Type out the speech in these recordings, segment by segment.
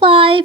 5,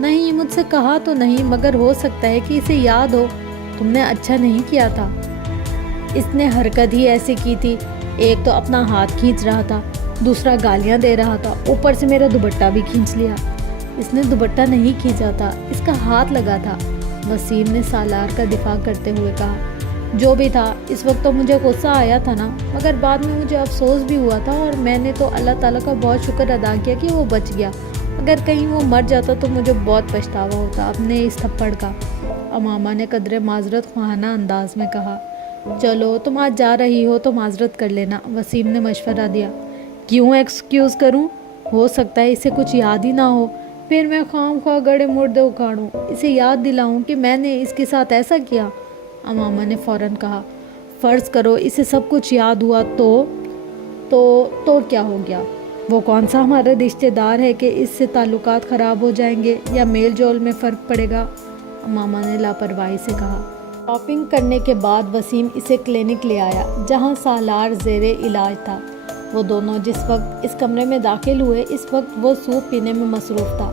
نہیں، مجھ سے کہا تو نہیں، مگر ہو سکتا ہے کہ اسے یاد ہو تم نے اچھا نہیں کیا تھا۔ اس نے حرکت ہی ایسی کی تھی، ایک تو اپنا ہاتھ کھینچ رہا تھا، دوسرا گالیاں دے رہا تھا، اوپر سے میرا دوپٹہ بھی کھینچ لیا۔ اس نے دوپٹہ نہیں کھینچا تھا، اس کا ہاتھ لگا تھا، وسیم نے سالار کا دفاع کرتے ہوئے کہا۔ جو بھی تھا، اس وقت تو مجھے غصہ آیا تھا نا، مگر بعد میں مجھے افسوس بھی ہوا تھا، اور میں نے تو اللہ تعالیٰ کا بہت شکر ادا کیا کہ وہ بچ گیا۔ اگر کہیں وہ مر جاتا تو مجھے بہت پچھتاوا ہوتا اپنے اس تھپڑ کا، امامہ نے قدرے معذرت خواہانہ انداز میں کہا۔ چلو تم آج جا رہی ہو تو معذرت کر لینا، وسیم نے مشورہ دیا۔ کیوں ایکسکیوز کروں؟ ہو سکتا ہے اسے کچھ یاد ہی نہ ہو، پھر میں خواہ خواہ گڑے مردے اکھاڑوں، اسے یاد دلاؤں کہ میں نے اس کے ساتھ ایسا کیا، امامہ نے فوراً کہا۔ فرض کرو اسے سب کچھ یاد ہوا تو کیا ہو گیا؟ وہ کون سا ہمارا رشتہ دار ہے کہ اس سے تعلقات خراب ہو جائیں گے یا میل جول میں فرق پڑے گا، امامہ نے لاپرواہی سے کہا۔ شاپنگ کرنے کے بعد وسیم اسے کلینک لے آیا جہاں سالار زیر علاج تھا۔ وہ دونوں جس وقت اس کمرے میں داخل ہوئے اس وقت وہ سوپ پینے میں مصروف تھا۔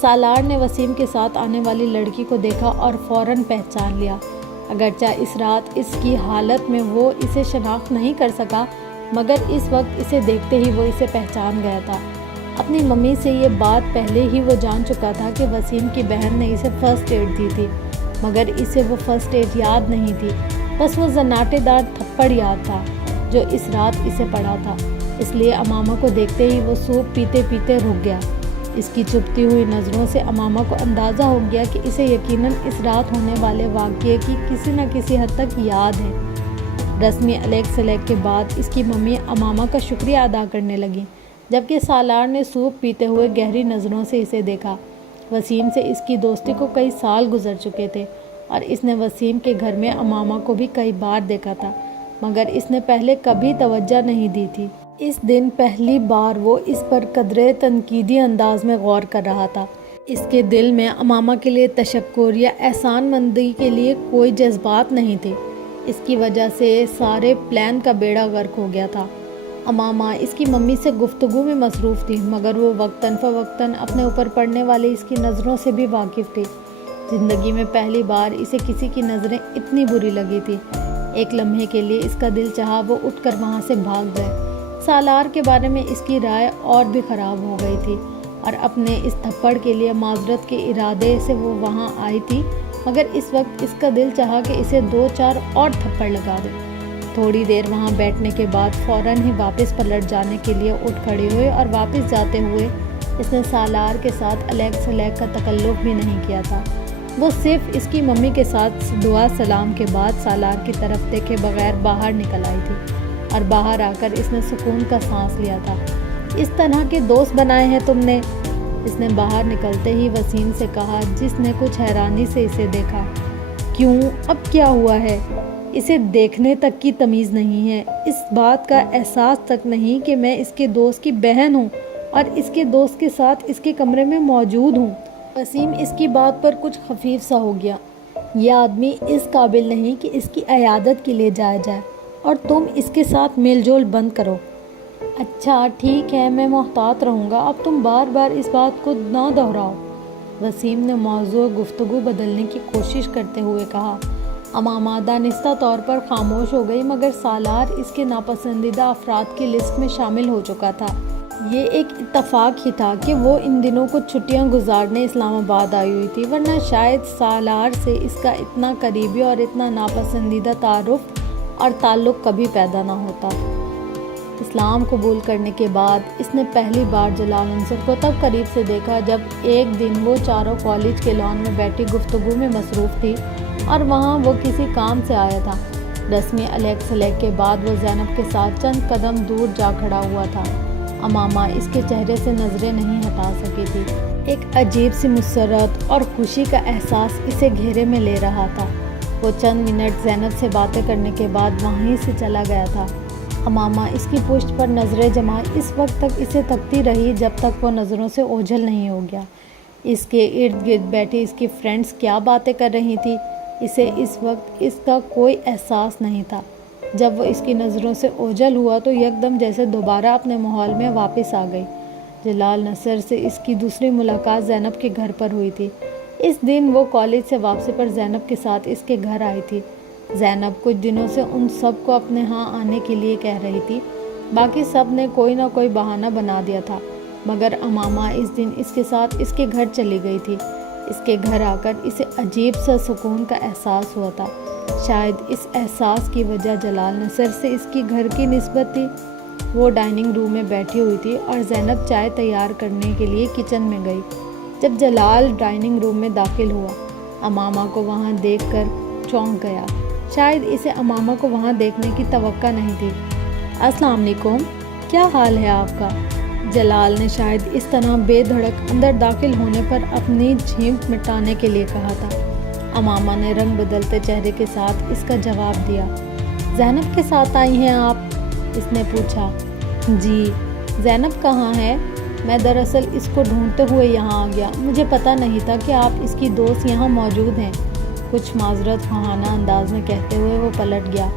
سالار نے وسیم کے ساتھ آنے والی لڑکی کو دیکھا اور فوراً پہچان لیا۔ اگرچہ اس رات اس کی حالت میں وہ اسے شناخت نہیں کر سکا، مگر اس وقت اسے دیکھتے ہی وہ اسے پہچان گیا تھا۔ اپنی ممی سے یہ بات پہلے ہی وہ جان چکا تھا کہ وسیم کی بہن نے اسے فرسٹ ایڈ دی تھی، مگر اسے وہ فرسٹ ایڈ یاد نہیں تھی، بس وہ زناٹے دار تھپڑ یاد تھا جو اس رات اسے پڑا تھا۔ اس لیے امامہ کو دیکھتے ہی وہ سوپ پیتے پیتے رک گیا۔ اس کی چپتی ہوئی نظروں سے امامہ کو اندازہ ہو گیا کہ اسے یقیناً اس رات ہونے والے واقعے کی کسی نہ کسی حد تک یاد ہے۔ رسمی علیگ سلیگ کے بعد اس کی ممی امامہ کا شکریہ ادا کرنے لگیں، جبکہ سالار نے سوپ پیتے ہوئے گہری نظروں سے اسے دیکھا۔ وسیم سے اس کی دوستی کو کئی سال گزر چکے تھے اور اس نے وسیم کے گھر میں امامہ کو بھی کئی بار دیکھا تھا، مگر اس نے پہلے کبھی توجہ نہیں دی تھی۔ اس دن پہلی بار وہ اس پر قدرے تنقیدی انداز میں غور کر رہا تھا۔ اس کے دل میں امامہ کے لیے تشکر یا احسان مندی کے لیے کوئی جذبات نہیں تھے۔ اس کی وجہ سے سارے پلان کا بیڑا غرق ہو گیا تھا۔ امامہ اس کی ممی سے گفتگو میں مصروف تھی، مگر وہ وقتاً فوقتاً اپنے اوپر پڑنے والی اس کی نظروں سے بھی واقف تھی۔ زندگی میں پہلی بار اسے کسی کی نظریں اتنی بری لگی تھی۔ ایک لمحے کے لیے اس کا دل چاہا وہ اٹھ کر وہاں سے بھاگ جائے۔ سالار کے بارے میں اس کی رائے اور بھی خراب ہو گئی تھی اور اپنے اس تھپڑ کے لیے معذرت کے ارادے سے وہ وہاں آئی تھی، مگر اس وقت اس کا دل چاہا کہ اسے 2-4 اور تھپڑ لگا دے۔ تھوڑی دیر وہاں بیٹھنے کے بعد فوراً ہی واپس پلٹ جانے کے لیے اٹھ کھڑی ہوئی اور واپس جاتے ہوئے اس نے سالار کے ساتھ علیگ سلیگ کا تکلف بھی نہیں کیا تھا۔ وہ صرف اس کی ممی کے ساتھ دعا سلام کے بعد سالار کی طرف دیکھے بغیر باہر نکل آئی تھی، اور باہر آ کر اس نے سکون کا سانس لیا تھا۔ اس طرح کے دوست بنائے ہیں تم نے؟ اس نے باہر نکلتے ہی وسیم سے کہا، جس نے کچھ حیرانی سے اسے دیکھا۔ کیوں؟ اب کیا ہوا ہے؟ اسے دیکھنے تک کی تمیز نہیں ہے، اس بات کا احساس تک نہیں کہ میں اس کے دوست کی بہن ہوں اور اس کے دوست کے ساتھ اس کے کمرے میں موجود ہوں۔ وسیم اس کی بات پر کچھ خفیف سا ہو گیا۔ یہ آدمی اس قابل نہیں کہ اس کی عیادت کے لیے جایا جائے، اور تم اس کے ساتھ میل جول بند کرو۔ اچھا ٹھیک ہے، میں محتاط رہوں گا، اب تم بار بار اس بات کو نہ دہراؤ، وسیم نے موضوع گفتگو بدلنے کی کوشش کرتے ہوئے کہا۔ امامہ دانستہ طور پر خاموش ہو گئی، مگر سالار اس کے ناپسندیدہ افراد کی لسٹ میں شامل ہو چکا تھا۔ یہ ایک اتفاق ہی تھا کہ وہ ان دنوں کچھ چھٹیاں گزارنے اسلام آباد آئی ہوئی تھی، ورنہ شاید سالار سے اس کا اتنا قریبی اور اتنا ناپسندیدہ تعارف اور تعلق کبھی پیدا نہ ہوتا۔ اسلام قبول کرنے کے بعد اس نے پہلی بار جلال انصر کو تب قریب سے دیکھا جب ایک دن وہ چاروں کالج کے لان میں بیٹھی گفتگو میں مصروف تھی اور وہاں وہ کسی کام سے آیا تھا۔ رسمی علیگ سلیگ کے بعد وہ زینب کے ساتھ چند قدم دور جا کھڑا ہوا تھا۔ امامہ اس کے چہرے سے نظریں نہیں ہٹا سکی تھی۔ ایک عجیب سی مسرت اور خوشی کا احساس اسے گھیرے میں لے رہا تھا۔ وہ چند منٹ زینب سے باتیں کرنے کے بعد وہیں سے چلا گیا تھا۔ امامہ اس کی پشت پر نظریں جمائے اس وقت تک اسے تکتی رہی جب تک وہ نظروں سے اوجھل نہیں ہو گیا۔ اس کے ارد گرد بیٹھی اس کی فرینڈز کیا باتیں کر رہی تھی، اسے اس وقت اس کا کوئی احساس نہیں تھا۔ جب وہ اس کی نظروں سے اوجھل ہوا تو یکدم جیسے دوبارہ اپنے ماحول میں واپس آ گئی۔ جلال نصر سے اس کی دوسری ملاقات زینب کے گھر پر ہوئی تھی۔ اس دن وہ کالج سے واپسی پر زینب کے ساتھ اس کے گھر آئی تھی۔ زینب کچھ دنوں سے ان سب کو اپنے ہاں آنے کے لیے کہہ رہی تھی، باقی سب نے کوئی نہ کوئی بہانہ بنا دیا تھا، مگر امامہ اس دن اس کے ساتھ اس کے گھر چلی گئی تھی۔ اس کے گھر آ کر اسے عجیب سا سکون کا احساس ہوا تھا۔ شاید اس احساس کی وجہ جلال نصر سے اس کی گھر کی نسبت تھی۔ وہ ڈائننگ روم میں بیٹھی ہوئی تھی اور زینب چائے تیار کرنے کے لیے کچن میں گئی۔ جب جلال ڈائننگ روم میں داخل ہوا، امامہ کو وہاں دیکھ کر چونک گیا۔ شاید اسے امامہ کو وہاں دیکھنے کی توقع نہیں تھی۔ السلام علیکم، کیا حال ہے آپ کا؟ جلال نے شاید اس طرح بے دھڑک اندر داخل ہونے پر اپنی جھیمٹ مٹانے کے لیے کہا تھا۔ امامہ نے رنگ بدلتے چہرے کے ساتھ اس کا جواب دیا۔ زینب کے ساتھ آئی ہیں آپ؟ اس نے پوچھا۔ جی۔ زینب کہاں ہے؟ میں دراصل اس کو ڈھونڈتے ہوئے یہاں آ گیا، مجھے پتہ نہیں تھا کہ آپ اس کی دوست یہاں موجود ہیں، کچھ معذرت خواہانہ انداز میں کہتے ہوئے وہ پلٹ گیا۔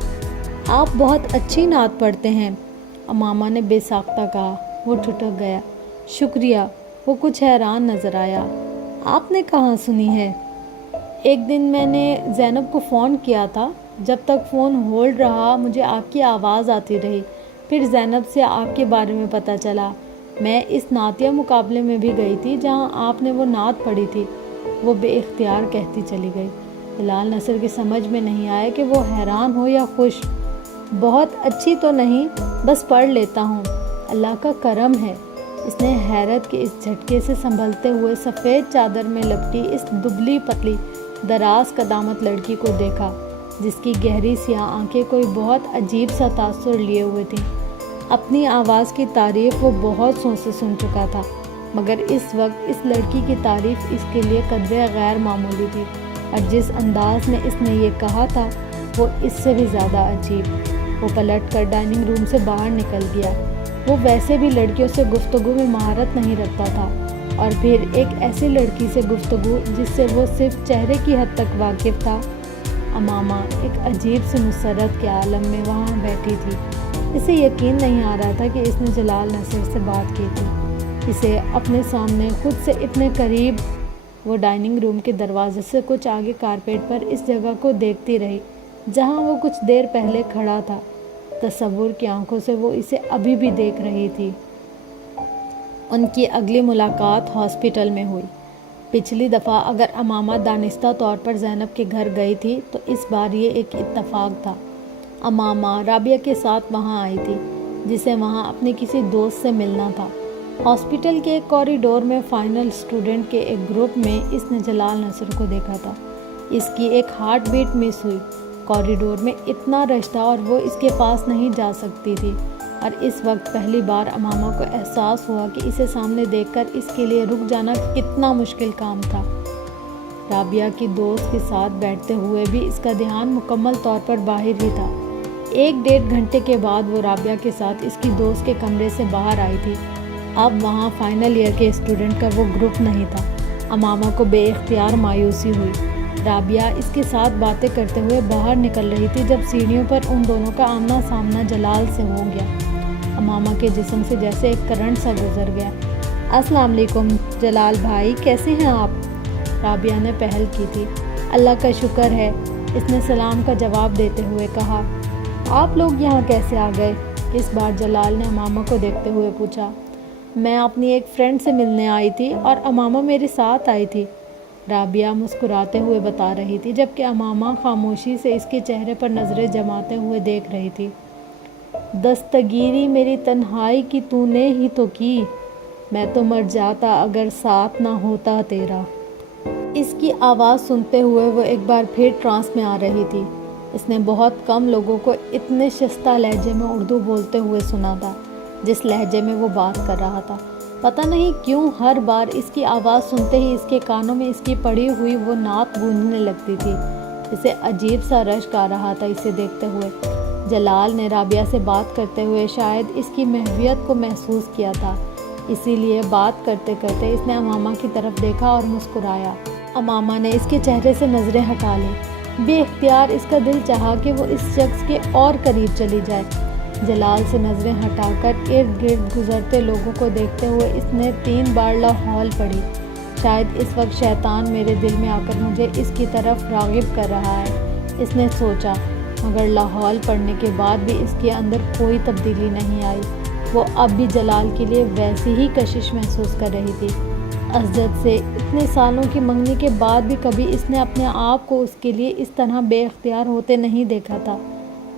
آپ بہت اچھی نعت پڑھتے ہیں، امامہ نے بے ساختہ کہا۔ وہ ٹھٹک گیا۔ شکریہ۔ وہ کچھ حیران نظر آیا۔ آپ نے کہاں سنی ہے؟ ایک دن میں نے زینب کو فون کیا تھا، جب تک فون ہولڈ رہا مجھے آپ کی آواز آتی رہی، پھر زینب سے آپ کے بارے میں پتہ چلا۔ میں اس نعتیہ مقابلے میں بھی گئی تھی جہاں آپ نے وہ نعت پڑھی تھی، وہ بے اختیار کہتی چلی گئی۔ جلال نصر کی سمجھ میں نہیں آیا کہ وہ حیران ہو یا خوش۔ بہت اچھی تو نہیں، بس پڑھ لیتا ہوں، اللہ کا کرم ہے۔ اس نے حیرت کے اس جھٹکے سے سنبھلتے ہوئے سفید چادر میں لپٹی اس دبلی پتلی دراز قدامت لڑکی کو دیکھا، جس کی گہری سیاہ آنکھیں کوئی بہت عجیب سا تاثر لیے ہوئے تھیں۔ اپنی آواز کی تعریف وہ بہت سو سے سن چکا تھا، مگر اس وقت اس لڑکی کی تعریف اس کے لیے قدرے غیر معمولی تھی، اور جس انداز میں اس نے یہ کہا تھا وہ اس سے بھی زیادہ عجیب۔ وہ پلٹ کر ڈائننگ روم سے باہر نکل گیا۔ وہ ویسے بھی لڑکیوں سے گفتگو میں مہارت نہیں رکھتا تھا، اور پھر ایک ایسی لڑکی سے گفتگو جس سے وہ صرف چہرے کی حد تک واقف تھا۔ امامہ ایک عجیب سی مسرت کے عالم میں وہاں بیٹھی تھی۔ اسے یقین نہیں آ رہا تھا کہ اس نے جلال نصر سے بات کی تھی، اسے اپنے سامنے خود سے اتنے قریب۔ وہ ڈائننگ روم کے دروازے سے کچھ آگے کارپیٹ پر اس جگہ کو دیکھتی رہی جہاں وہ کچھ دیر پہلے کھڑا تھا۔ تصور کی آنکھوں سے وہ اسے ابھی بھی دیکھ رہی تھی۔ ان کی اگلی ملاقات ہاسپٹل میں ہوئی۔ پچھلی دفعہ اگر امامہ دانستہ طور پر زینب کے گھر گئی تھی تو اس بار یہ ایک اتفاق تھا۔ امامہ رابعہ کے ساتھ وہاں آئی تھی، جسے وہاں اپنی کسی دوست سے ملنا تھا۔ ہاسپٹل کے ایک کوریڈور میں فائنل اسٹوڈنٹ کے ایک گروپ میں اس نے جلال نصر کو دیکھا تھا۔ اس کی ایک ہارٹ بیٹ مس ہوئی۔ کوریڈور میں اتنا رش تھا اور وہ اس کے پاس نہیں جا سکتی تھی، اور اس وقت پہلی بار امامہ کو احساس ہوا کہ اسے سامنے دیکھ کر اس کے لیے رک جانا کتنا مشکل کام تھا۔ رابعہ کی دوست کے ساتھ بیٹھتے ہوئے بھی اس کا دھیان مکمل طور پر باہر ہی تھا۔ 1-1.5 گھنٹے کے بعد وہ رابعہ کے ساتھ اس کی دوست کے کمرے سے باہر آئی تھی۔ اب وہاں فائنل ایئر کے اسٹوڈنٹ کا وہ گروپ نہیں تھا۔ امامہ کو بے اختیار مایوسی ہوئی۔ رابعہ اس کے ساتھ باتیں کرتے ہوئے باہر نکل رہی تھی جب سیڑھیوں پر ان دونوں کا آمنا سامنا جلال سے ہو گیا۔ امامہ کے جسم سے جیسے ایک کرنٹ سا گزر گیا۔ السلام علیکم جلال بھائی، کیسے ہیں آپ؟ رابعہ نے پہل کی تھی۔ اللہ کا شکر ہے، اس نے سلام کا جواب دیتے ہوئے کہا۔ آپ لوگ یہاں کیسے آ گئے؟ اس بار جلال نے امامہ کو دیکھتے ہوئے پوچھا۔ میں اپنی ایک فرینڈ سے ملنے آئی تھی اور امامہ میرے ساتھ آئی تھی، رابعہ مسکراتے ہوئے بتا رہی تھی، جبکہ امامہ خاموشی سے اس کے چہرے پر نظریں جماتے ہوئے دیکھ رہی تھی۔ دستگیری میری تنہائی کی تو نے ہی تو کی، میں تو مر جاتا اگر ساتھ نہ ہوتا تیرا۔ اس کی آواز سنتے ہوئے وہ ایک بار پھر ٹرانس میں آ رہی تھی۔ اس نے بہت کم لوگوں کو اتنے شستہ لہجے میں اردو بولتے ہوئے سنا تھا جس لہجے میں وہ بات کر رہا تھا۔ پتہ نہیں کیوں ہر بار اس کی آواز سنتے ہی اس کے کانوں میں اس کی پڑھی ہوئی وہ نعت گونجنے لگتی تھی۔ اسے عجیب سا رشک آ رہا تھا اسے دیکھتے ہوئے۔ جلال نے رابعہ سے بات کرتے ہوئے شاید اس کی محویت کو محسوس کیا تھا، اسی لیے بات کرتے کرتے اس نے امامہ کی طرف دیکھا اور مسکرایا۔ امامہ نے اس کے چہرے سے نظریں ہٹا لی۔ بے اختیار اس کا دل چاہا کہ وہ اس شخص کے اور قریب چلی جائے، جلال سے نظریں ہٹا کر ارد گرد گزرتے لوگوں کو دیکھتے ہوئے اس نے 3 بار لاحول پڑھی۔ شاید اس وقت شیطان میرے دل میں آ کر مجھے اس کی طرف راغب کر رہا ہے، اس نے سوچا، مگر لاحول پڑھنے کے بعد بھی اس کے اندر کوئی تبدیلی نہیں آئی۔ وہ اب بھی جلال کے لیے ویسی ہی کشش محسوس کر رہی تھی۔ اسجد سے اتنے سالوں کی منگنی کے بعد بھی کبھی اس نے اپنے آپ کو اس کے لیے اس طرح بے اختیار ہوتے نہیں دیکھا تھا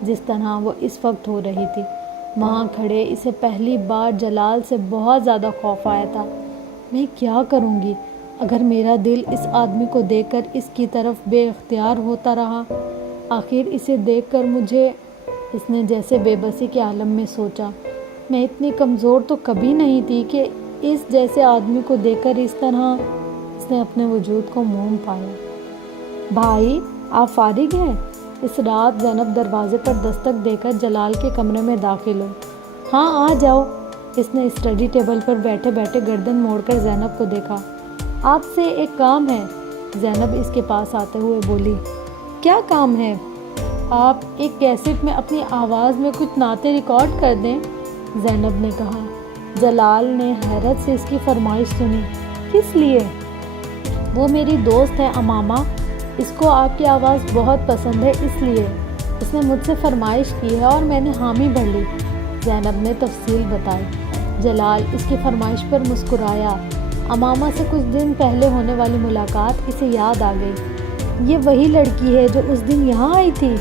جس طرح وہ اس وقت ہو رہی تھی۔ وہاں کھڑے اسے پہلی بار جلال سے بہت زیادہ خوف آیا تھا۔ میں کیا کروں گی اگر میرا دل اس آدمی کو دیکھ کر اس کی طرف بے اختیار ہوتا رہا؟ آخر اسے دیکھ کر مجھے، اس نے جیسے بے بسی کے عالم میں سوچا، میں اتنی کمزور تو کبھی نہیں تھی کہ اس جیسے آدمی کو دیکھ کر اس طرح۔ اس نے اپنے وجود کو موم پایا۔ بھائی آپ فارغ ہیں؟ اس رات زینب دروازے پر دستک دے کر جلال کے کمرے میں داخل ہوئی۔ ہاں آ جاؤ۔ اس نے اسٹڈی ٹیبل پر بیٹھے بیٹھے گردن موڑ کر زینب کو دیکھا۔ آپ سے ایک کام ہے، زینب اس کے پاس آتے ہوئے بولی۔ کیا کام ہے؟ آپ ایک کیسٹ میں اپنی آواز میں کچھ نعتیں ریکارڈ کر دیں، زینب نے کہا۔ جلال نے حیرت سے اس کی فرمائش سنی۔ کس لیے؟ وہ میری دوست ہے امامہ، اس کو آپ کی آواز بہت پسند ہے، اس لیے اس نے مجھ سے فرمائش کی ہے اور میں نے حامی بھر لی، زینب نے تفصیل بتائی۔ جلال اس کی فرمائش پر مسکرایا۔ امامہ سے کچھ دن پہلے ہونے والی ملاقات اسے یاد آ گئی۔ یہ وہی لڑکی ہے جو اس دن یہاں آئی تھی؟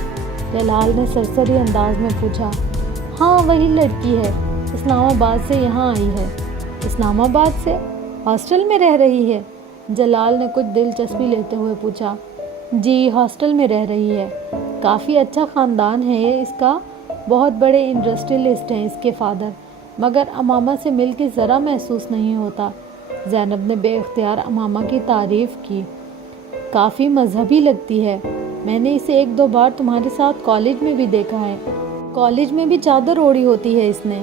جلال نے سرسری انداز میں پوچھا۔ ہاں وہی لڑکی ہے، اسلام آباد سے یہاں آئی ہے۔ اسلام آباد سے؟ ہاسٹل میں رہ رہی ہے؟ جلال نے کچھ دلچسپی لیتے ہوئے پوچھا۔ جی ہاسٹل میں رہ رہی ہے۔ کافی اچھا خاندان ہے یہ اس کا، بہت بڑے انڈسٹریلسٹ ہیں اس کے فادر، مگر امامہ سے مل کے ذرا محسوس نہیں ہوتا۔ زینب نے بے اختیار امامہ کی تعریف کی۔ کافی مذہبی لگتی ہے، میں نے اسے 1-2 بار تمہارے ساتھ کالج میں بھی دیکھا ہے۔ کالج میں بھی چادر اوڑھی ہوتی ہے اس نے۔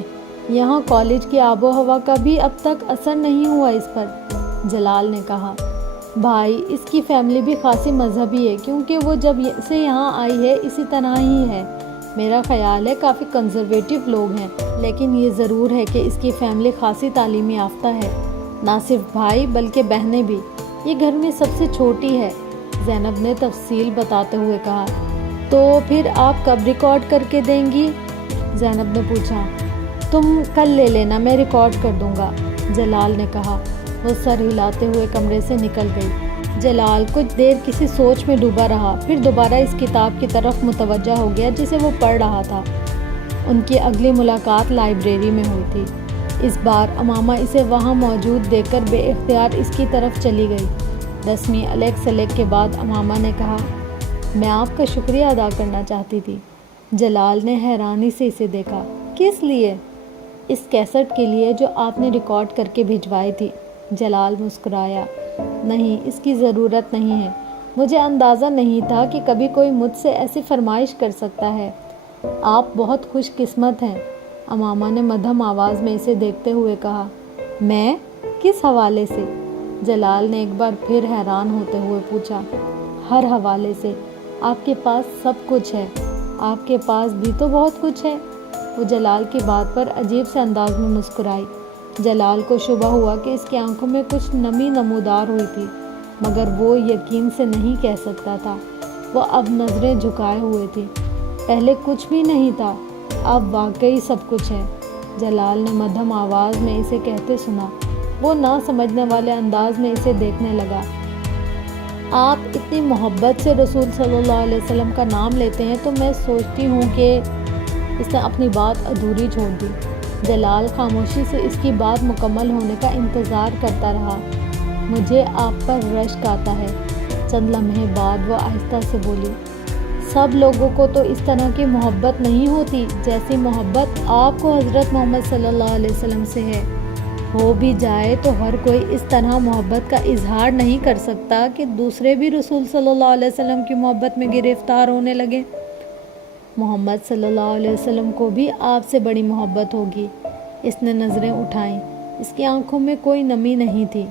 یہاں کالج کی آب و ہوا کا بھی اب تک اثر نہیں ہوا اس پر، جلال نے کہا۔ بھائی اس کی فیملی بھی خاصی مذہبی ہے، کیونکہ وہ جب سے یہاں آئی ہے اسی طرح ہی ہے۔ میرا خیال ہے کافی کنزرویٹو لوگ ہیں، لیکن یہ ضرور ہے کہ اس کی فیملی خاصی تعلیم یافتہ ہے، نہ صرف بھائی بلکہ بہنیں بھی۔ یہ گھر میں سب سے چھوٹی ہے، زینب نے تفصیل بتاتے ہوئے کہا۔ تو پھر آپ کب ریکارڈ کر کے دیں گی؟ زینب نے پوچھا۔ تم کل لے لینا، میں ریکارڈ کر دوں گا، جلال نے کہا۔ وہ سر ہلاتے ہوئے کمرے سے نکل گئی۔ جلال کچھ دیر کسی سوچ میں ڈوبا رہا، پھر دوبارہ اس کتاب کی طرف متوجہ ہو گیا جسے وہ پڑھ رہا تھا۔ ان کی اگلی ملاقات لائبریری میں ہوئی تھی۔ اس بار امامہ اسے وہاں موجود دیکھ کر بے اختیار اس کی طرف چلی گئی۔ رسمی علیک سلیک کے بعد امامہ نے کہا، میں آپ کا شکریہ ادا کرنا چاہتی تھی۔ جلال نے حیرانی سے اسے دیکھا۔ کس لیے؟ اس کیسٹ کے لیے جو آپ نے ریکارڈ کر کے بھجوائی تھی، جلال مسکرایا۔ نہیں، اس کی ضرورت نہیں ہے، مجھے اندازہ نہیں تھا کہ کبھی کوئی مجھ سے ایسی فرمائش کر سکتا ہے۔ آپ بہت خوش قسمت ہیں، امامہ نے مدھم آواز میں اسے دیکھتے ہوئے کہا۔ میں؟ کس حوالے سے؟ جلال نے ایک بار پھر حیران ہوتے ہوئے پوچھا۔ ہر حوالے سے، آپ کے پاس سب کچھ ہے، آپ کے پاس بھی تو بہت کچھ ہے۔ وہ جلال کی بات پر عجیب سے انداز میں مسکرائی۔ جلال کو شبہ ہوا کہ اس کی آنکھوں میں کچھ نمی نمودار ہوئی تھی، مگر وہ یقین سے نہیں کہہ سکتا تھا۔ وہ اب نظریں جھکائے ہوئے تھی۔ پہلے کچھ بھی نہیں تھا، اب واقعی سب کچھ ہے، جلال نے مدھم آواز میں اسے کہتے سنا۔ وہ نہ سمجھنے والے انداز میں اسے دیکھنے لگا۔ آپ اتنی محبت سے رسول صلی اللہ علیہ وسلم کا نام لیتے ہیں تو میں سوچتی ہوں کہ… اس نے اپنی بات ادھوری چھوڑ دی۔ جلال خاموشی سے اس کی بات مکمل ہونے کا انتظار کرتا رہا۔ مجھے آپ پر رشک آتا ہے، چند لمحے بعد وہ آہستہ سے بولی۔ سب لوگوں کو تو اس طرح کی محبت نہیں ہوتی جیسی محبت آپ کو حضرت محمد صلی اللہ علیہ وسلم سے ہے۔ ہو بھی جائے تو ہر کوئی اس طرح محبت کا اظہار نہیں کر سکتا کہ دوسرے بھی رسول صلی اللہ علیہ وسلم کی محبت میں گرفتار ہونے لگے۔ محمد صلی اللہ علیہ وسلم کو بھی آپ سے بڑی محبت ہوگی۔ اس نے نظریں اٹھائیں۔ اس کی آنکھوں میں کوئی نمی نہیں تھی۔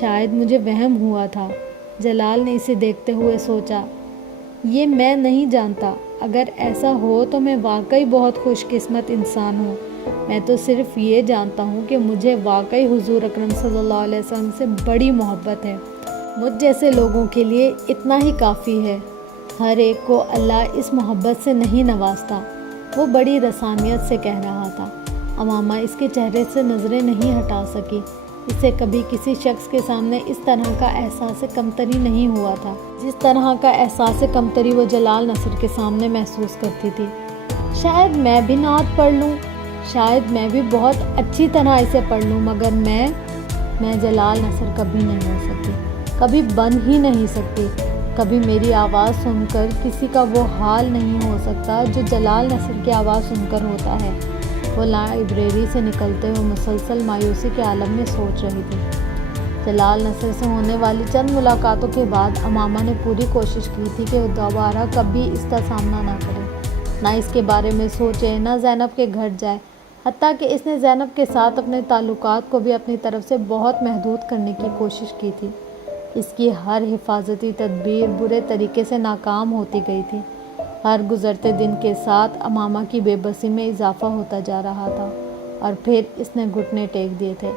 شاید مجھے وہم ہوا تھا، جلال نے اسے دیکھتے ہوئے سوچا۔ یہ میں نہیں جانتا، اگر ایسا ہو تو میں واقعی بہت خوش قسمت انسان ہوں۔ میں تو صرف یہ جانتا ہوں کہ مجھے واقعی حضور اکرم صلی اللہ علیہ وسلم سے بڑی محبت ہے۔ مجھ جیسے لوگوں کے لیے اتنا ہی کافی ہے۔ ہر ایک کو اللہ اس محبت سے نہیں نوازتا، وہ بڑی رسانیت سے کہہ رہا تھا۔ امامہ اس کے چہرے سے نظریں نہیں ہٹا سکی۔ اسے کبھی کسی شخص کے سامنے اس طرح کا احساس کمتری نہیں ہوا تھا جس طرح کا احساس کمتری وہ جلال نصر کے سامنے محسوس کرتی تھی۔ شاید میں بھی نعت پڑھ لوں، شاید میں بھی بہت اچھی طرح اسے پڑھ لوں، مگر میں جلال نصر کبھی نہیں ہو سکتی، کبھی بن ہی نہیں سکتی۔ کبھی میری آواز سن کر کسی کا وہ حال نہیں ہو سکتا جو جلال نصر کی آواز سن کر ہوتا ہے۔ وہ لائبریری سے نکلتے ہوئے مسلسل مایوسی کے عالم میں سوچ رہی تھی۔ جلال نصر سے ہونے والی چند ملاقاتوں کے بعد امامہ نے پوری کوشش کی تھی کہ وہ دوبارہ کبھی اس کا سامنا نہ کرے، نہ اس کے بارے میں سوچے، نہ زینب کے گھر جائے، حتیٰ کہ اس نے زینب کے ساتھ اپنے تعلقات کو بھی اپنی طرف سے بہت محدود کرنے کی کوشش کی تھی۔ اس کی ہر حفاظتی تدبیر برے طریقے سے ناکام ہوتی گئی تھی۔ ہر گزرتے دن کے ساتھ امامہ کی بے بسی میں اضافہ ہوتا جا رہا تھا، اور پھر اس نے گھٹنے ٹیک دیے تھے۔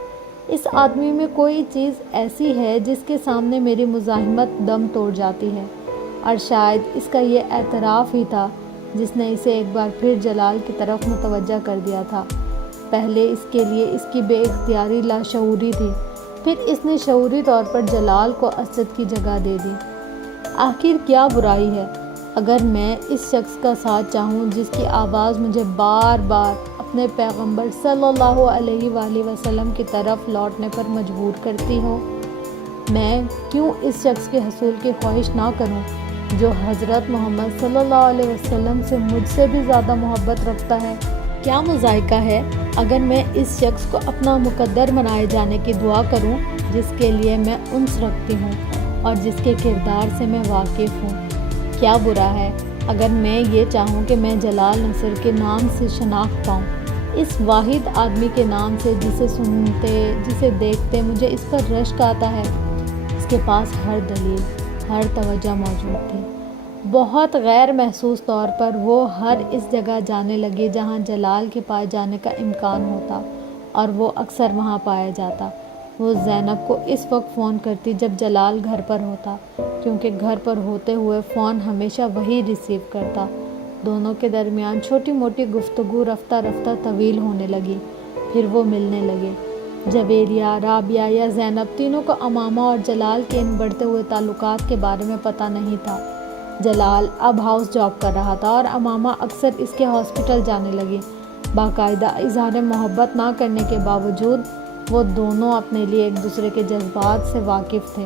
اس آدمی میں کوئی چیز ایسی ہے جس کے سامنے میری مزاحمت دم توڑ جاتی ہے، اور شاید اس کا یہ اعتراف ہی تھا جس نے اسے ایک بار پھر جلال کی طرف متوجہ کر دیا تھا۔ پہلے اس کے لیے اس کی بے اختیاری لاشعوری تھی، پھر اس نے شعوری طور پر جلال کو اسد کی جگہ دے دی۔ آخر کیا برائی ہے اگر میں اس شخص کا ساتھ چاہوں جس کی آواز مجھے بار بار اپنے پیغمبر صلی اللہ علیہ وآلہ وسلم کی طرف لوٹنے پر مجبور کرتی ہو؟ میں کیوں اس شخص کے حصول کی خواہش نہ کروں جو حضرت محمد صلی اللہ علیہ وسلم سے مجھ سے بھی زیادہ محبت رکھتا ہے؟ کیا مذائقہ ہے اگر میں اس شخص کو اپنا مقدر بنائے جانے کی دعا کروں جس کے لیے میں انس رکھتی ہوں اور جس کے کردار سے میں واقف ہوں؟ کیا برا ہے اگر میں یہ چاہوں کہ میں جلال نصر کے نام سے شناخت پاؤں، اس واحد آدمی کے نام سے جسے سنتے، جسے دیکھتے مجھے اس پر رشک آتا ہے؟ اس کے پاس ہر دلیل، ہر توجہ موجود تھی۔ بہت غیر محسوس طور پر وہ ہر اس جگہ جانے لگی جہاں جلال کے پائے جانے کا امکان ہوتا، اور وہ اکثر وہاں پایا جاتا۔ وہ زینب کو اس وقت فون کرتی جب جلال گھر پر ہوتا، کیونکہ گھر پر ہوتے ہوئے فون ہمیشہ وہی ریسیو کرتا۔ دونوں کے درمیان چھوٹی موٹی گفتگو رفتہ رفتہ طویل ہونے لگی، پھر وہ ملنے لگے۔ جویریہ، رابعہ یا زینب، تینوں کو امامہ اور جلال کے ان بڑھتے ہوئے تعلقات کے بارے میں پتہ نہیں تھا۔ جلال اب ہاؤس جاب کر رہا تھا اور امامہ اکثر اس کے ہاسپٹل جانے لگی۔ باقاعدہ اظہار محبت نہ کرنے کے باوجود وہ دونوں اپنے لیے ایک دوسرے کے جذبات سے واقف تھے۔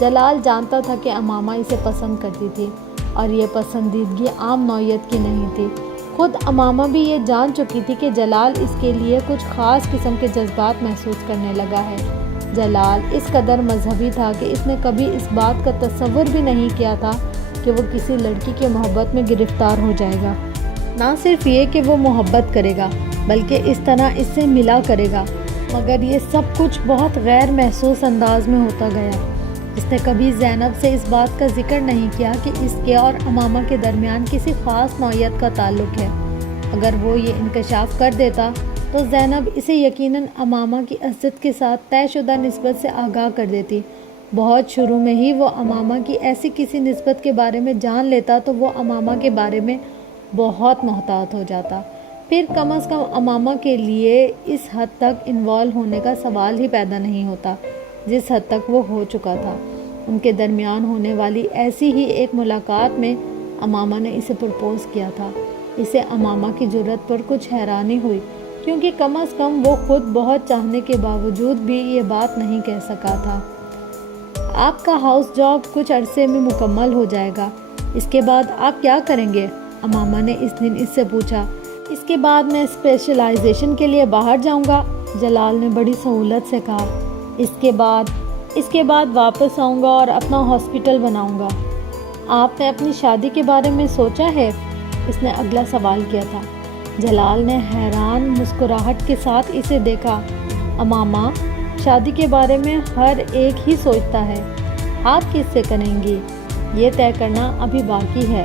جلال جانتا تھا کہ امامہ اسے پسند کرتی تھی، اور یہ پسندیدگی عام نوعیت کی نہیں تھی۔ خود امامہ بھی یہ جان چکی تھی کہ جلال اس کے لیے کچھ خاص قسم کے جذبات محسوس کرنے لگا ہے۔ جلال اس قدر مذہبی تھا کہ اس نے کبھی اس بات کا تصور بھی نہیں کیا تھا کہ وہ کسی لڑکی کی محبت میں گرفتار ہو جائے گا۔ نہ صرف یہ کہ وہ محبت کرے گا، بلکہ اس طرح اس سے ملا کرے گا، مگر یہ سب کچھ بہت غیر محسوس انداز میں ہوتا گیا۔ اس نے کبھی زینب سے اس بات کا ذکر نہیں کیا کہ اس کے اور امامہ کے درمیان کسی خاص نوعیت کا تعلق ہے۔ اگر وہ یہ انکشاف کر دیتا تو زینب اسے یقیناً امامہ کی عزت کے ساتھ طے شدہ نسبت سے آگاہ کر دیتی۔ بہت شروع میں ہی وہ امامہ کی ایسی کسی نسبت کے بارے میں جان لیتا تو وہ امامہ کے بارے میں بہت محتاط ہو جاتا، پھر کم از کم امامہ کے لیے اس حد تک انوالو ہونے کا سوال ہی پیدا نہیں ہوتا جس حد تک وہ ہو چکا تھا۔ ان کے درمیان ہونے والی ایسی ہی ایک ملاقات میں امامہ نے اسے پرپوز کیا تھا۔ اسے امامہ کی جرأت پر کچھ حیرانی ہوئی، کیونکہ کم از کم وہ خود بہت چاہنے کے باوجود بھی یہ بات نہیں کہہ سکا تھا۔ آپ کا ہاؤس جاب کچھ عرصے میں مکمل ہو جائے گا، اس کے بعد آپ کیا کریں گے؟ امامہ نے اس دن اس سے پوچھا۔ اس کے بعد میں اسپیشلائزیشن کے لیے باہر جاؤں گا، جلال نے بڑی سہولت سے کہا۔ اس کے بعد واپس آؤں گا اور اپنا ہاسپٹل بناؤں گا۔ آپ نے اپنی شادی کے بارے میں سوچا ہے؟ اس نے اگلا سوال کیا تھا۔ جلال نے حیران مسکراہٹ کے ساتھ اسے دیکھا۔ امامہ، شادی کے بارے میں ہر ایک ہی سوچتا ہے، آپ کس سے کریں گی؟ یہ طے کرنا ابھی باقی ہے۔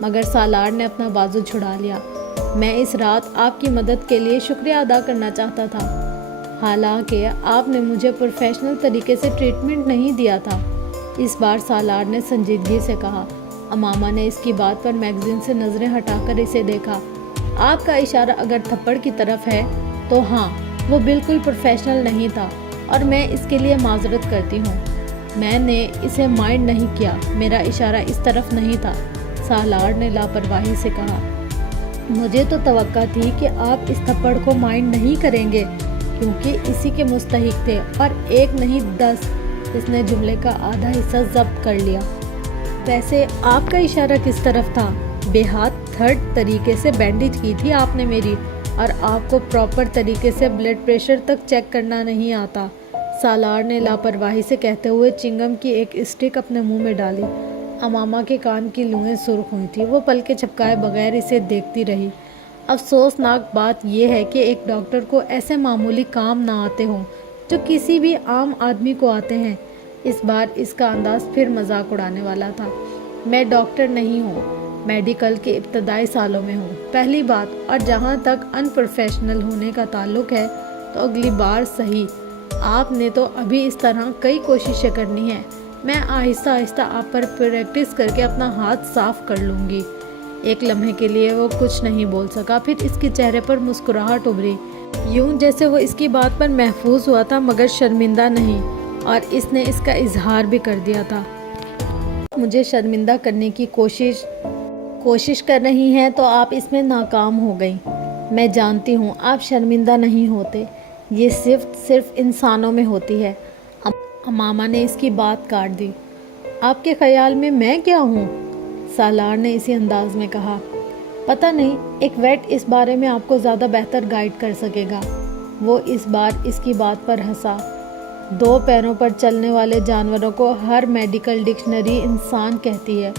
مگر سالار نے اپنا بازو چھڑا لیا۔ میں اس رات آپ کی مدد کے لیے شکریہ ادا کرنا چاہتا تھا، حالانکہ آپ نے مجھے پروفیشنل طریقے سے ٹریٹمنٹ نہیں دیا تھا۔ اس بار سالار نے سنجیدگی سے کہا۔ امامہ نے اس کی بات پر میگزین سے نظریں ہٹا کر اسے دیکھا۔ آپ کا اشارہ اگر تھپڑ کی طرف ہے تو ہاں، وہ بالکل پروفیشنل نہیں تھا اور میں اس کے لیے معذرت کرتی ہوں۔ میں نے اسے مائنڈ نہیں کیا، میرا اشارہ اس طرف نہیں تھا، سالار نے لاپرواہی سے کہا۔ مجھے تو توقع تھی کہ آپ اس تھپڑ کو مائنڈ نہیں کریں گے کیونکہ اسی کے مستحق تھے، اور ایک نہیں 10۔ اس نے جملے کا آدھا حصہ ضبط کر لیا۔ ویسے آپ کا اشارہ کس طرف تھا؟ بے ہاتھ تھرڈ طریقے سے بینڈیج کی تھی آپ نے میری، اور آپ کو پراپر طریقے سے بلڈ پریشر تک چیک کرنا نہیں آتا، سالار نے لاپرواہی سے کہتے ہوئے چنگم کی ایک اسٹک اپنے منہ میں ڈالی۔ امامہ کے کان کی لوئیں سرخ ہوئی تھی، وہ پلکیں جھپکائے بغیر اسے دیکھتی رہی۔ افسوسناک بات یہ ہے کہ ایک ڈاکٹر کو ایسے معمولی کام نہ آتے ہوں جو کسی بھی عام آدمی کو آتے ہیں۔ اس بار اس کا انداز پھر مذاق اڑانے والا تھا۔ میں ڈاکٹر نہیں ہوں، میڈیکل کے ابتدائی سالوں میں ہوں، پہلی بات، اور جہاں تک ان پروفیشنل ہونے کا تعلق ہے تو اگلی بار صحیح۔ آپ نے تو ابھی اس طرح کئی کوششیں کرنی ہیں، میں آہستہ آہستہ آپ پر پریکٹس کر کے اپنا ہاتھ صاف کر لوں گی۔ ایک لمحے کے لیے وہ کچھ نہیں بول سکا، پھر اس کے چہرے پر مسکراہٹ ابھری، یوں جیسے وہ اس کی بات پر محفوظ ہوا تھا مگر شرمندہ نہیں، اور اس نے اس کا اظہار بھی کر دیا تھا۔ مجھے شرمندہ کرنے کی کوشش کر رہی ہیں تو آپ اس میں ناکام ہو گئیں۔ میں جانتی ہوں آپ شرمندہ نہیں ہوتے، یہ صرف انسانوں میں ہوتی ہے۔ امامہ نے اس کی بات کاٹ دی۔ آپ کے خیال میں کیا ہوں؟ سالار نے اسی انداز میں کہا۔ پتہ نہیں، ایک ویٹ اس بارے میں آپ کو زیادہ بہتر گائیڈ کر سکے گا۔ وہ اس بار اس کی بات پر ہنسا۔ 2 پیروں پر چلنے والے جانوروں کو ہر میڈیکل ڈکشنری انسان کہتی ہے،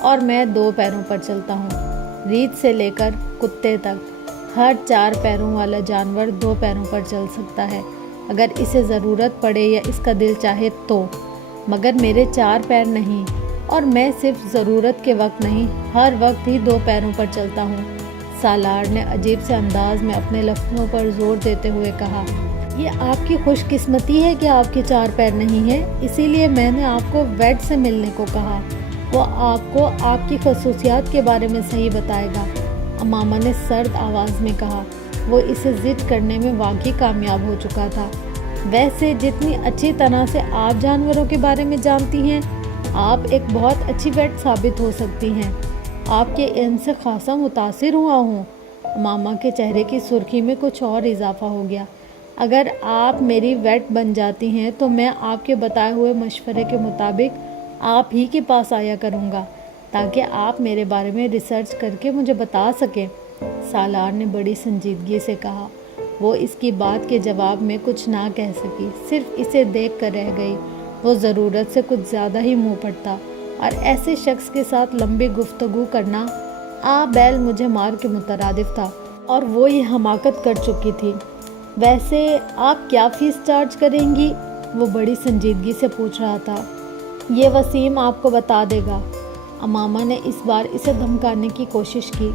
اور میں 2 پیروں پر چلتا ہوں۔ ریچھ سے لے کر کتے تک ہر 4 پیروں والا جانور 2 پیروں پر چل سکتا ہے اگر اسے ضرورت پڑے یا اس کا دل چاہے تو، مگر میرے 4 پیر نہیں، اور میں صرف ضرورت کے وقت نہیں، ہر وقت ہی 2 پیروں پر چلتا ہوں، سالار نے عجیب سے انداز میں اپنے لفظوں پر زور دیتے ہوئے کہا۔ یہ آپ کی خوش قسمتی ہے کہ آپ کے 4 پیر نہیں ہیں، اسی لیے میں نے آپ کو ویٹ سے ملنے کو کہا، وہ آپ کو آپ کی خصوصیات کے بارے میں صحیح بتائے گا، امامہ نے سرد آواز میں کہا۔ وہ اسے ضد کرنے میں واقعی کامیاب ہو چکا تھا۔ ویسے جتنی اچھی طرح سے آپ جانوروں کے بارے میں جانتی ہیں، آپ ایک بہت اچھی ویٹ ثابت ہو سکتی ہیں۔ آپ کے علم سے خاصا متاثر ہوا ہوں۔ امامہ کے چہرے کی سرخی میں کچھ اور اضافہ ہو گیا۔ اگر آپ میری ویٹ بن جاتی ہیں تو میں آپ کے بتائے ہوئے مشورے کے مطابق آپ ہی کے پاس آیا کروں گا تاکہ آپ میرے بارے میں ریسرچ کر کے مجھے بتا سکیں، سالار نے بڑی سنجیدگی سے کہا۔ وہ اس کی بات کے جواب میں کچھ نہ کہہ سکی، صرف اسے دیکھ کر رہ گئی۔ وہ ضرورت سے کچھ زیادہ ہی منہ پڑتا، اور ایسے شخص کے ساتھ لمبی گفتگو کرنا بیل مجھے مار کے مترادف تھا، اور وہ یہ حماقت کر چکی تھی۔ ویسے آپ کیا فیس چارج کریں گی؟ وہ بڑی سنجیدگی سے پوچھ رہا تھا۔ یہ وسیم آپ کو بتا دے گا، امامہ نے اس بار اسے دھمکانے کی کوشش کی۔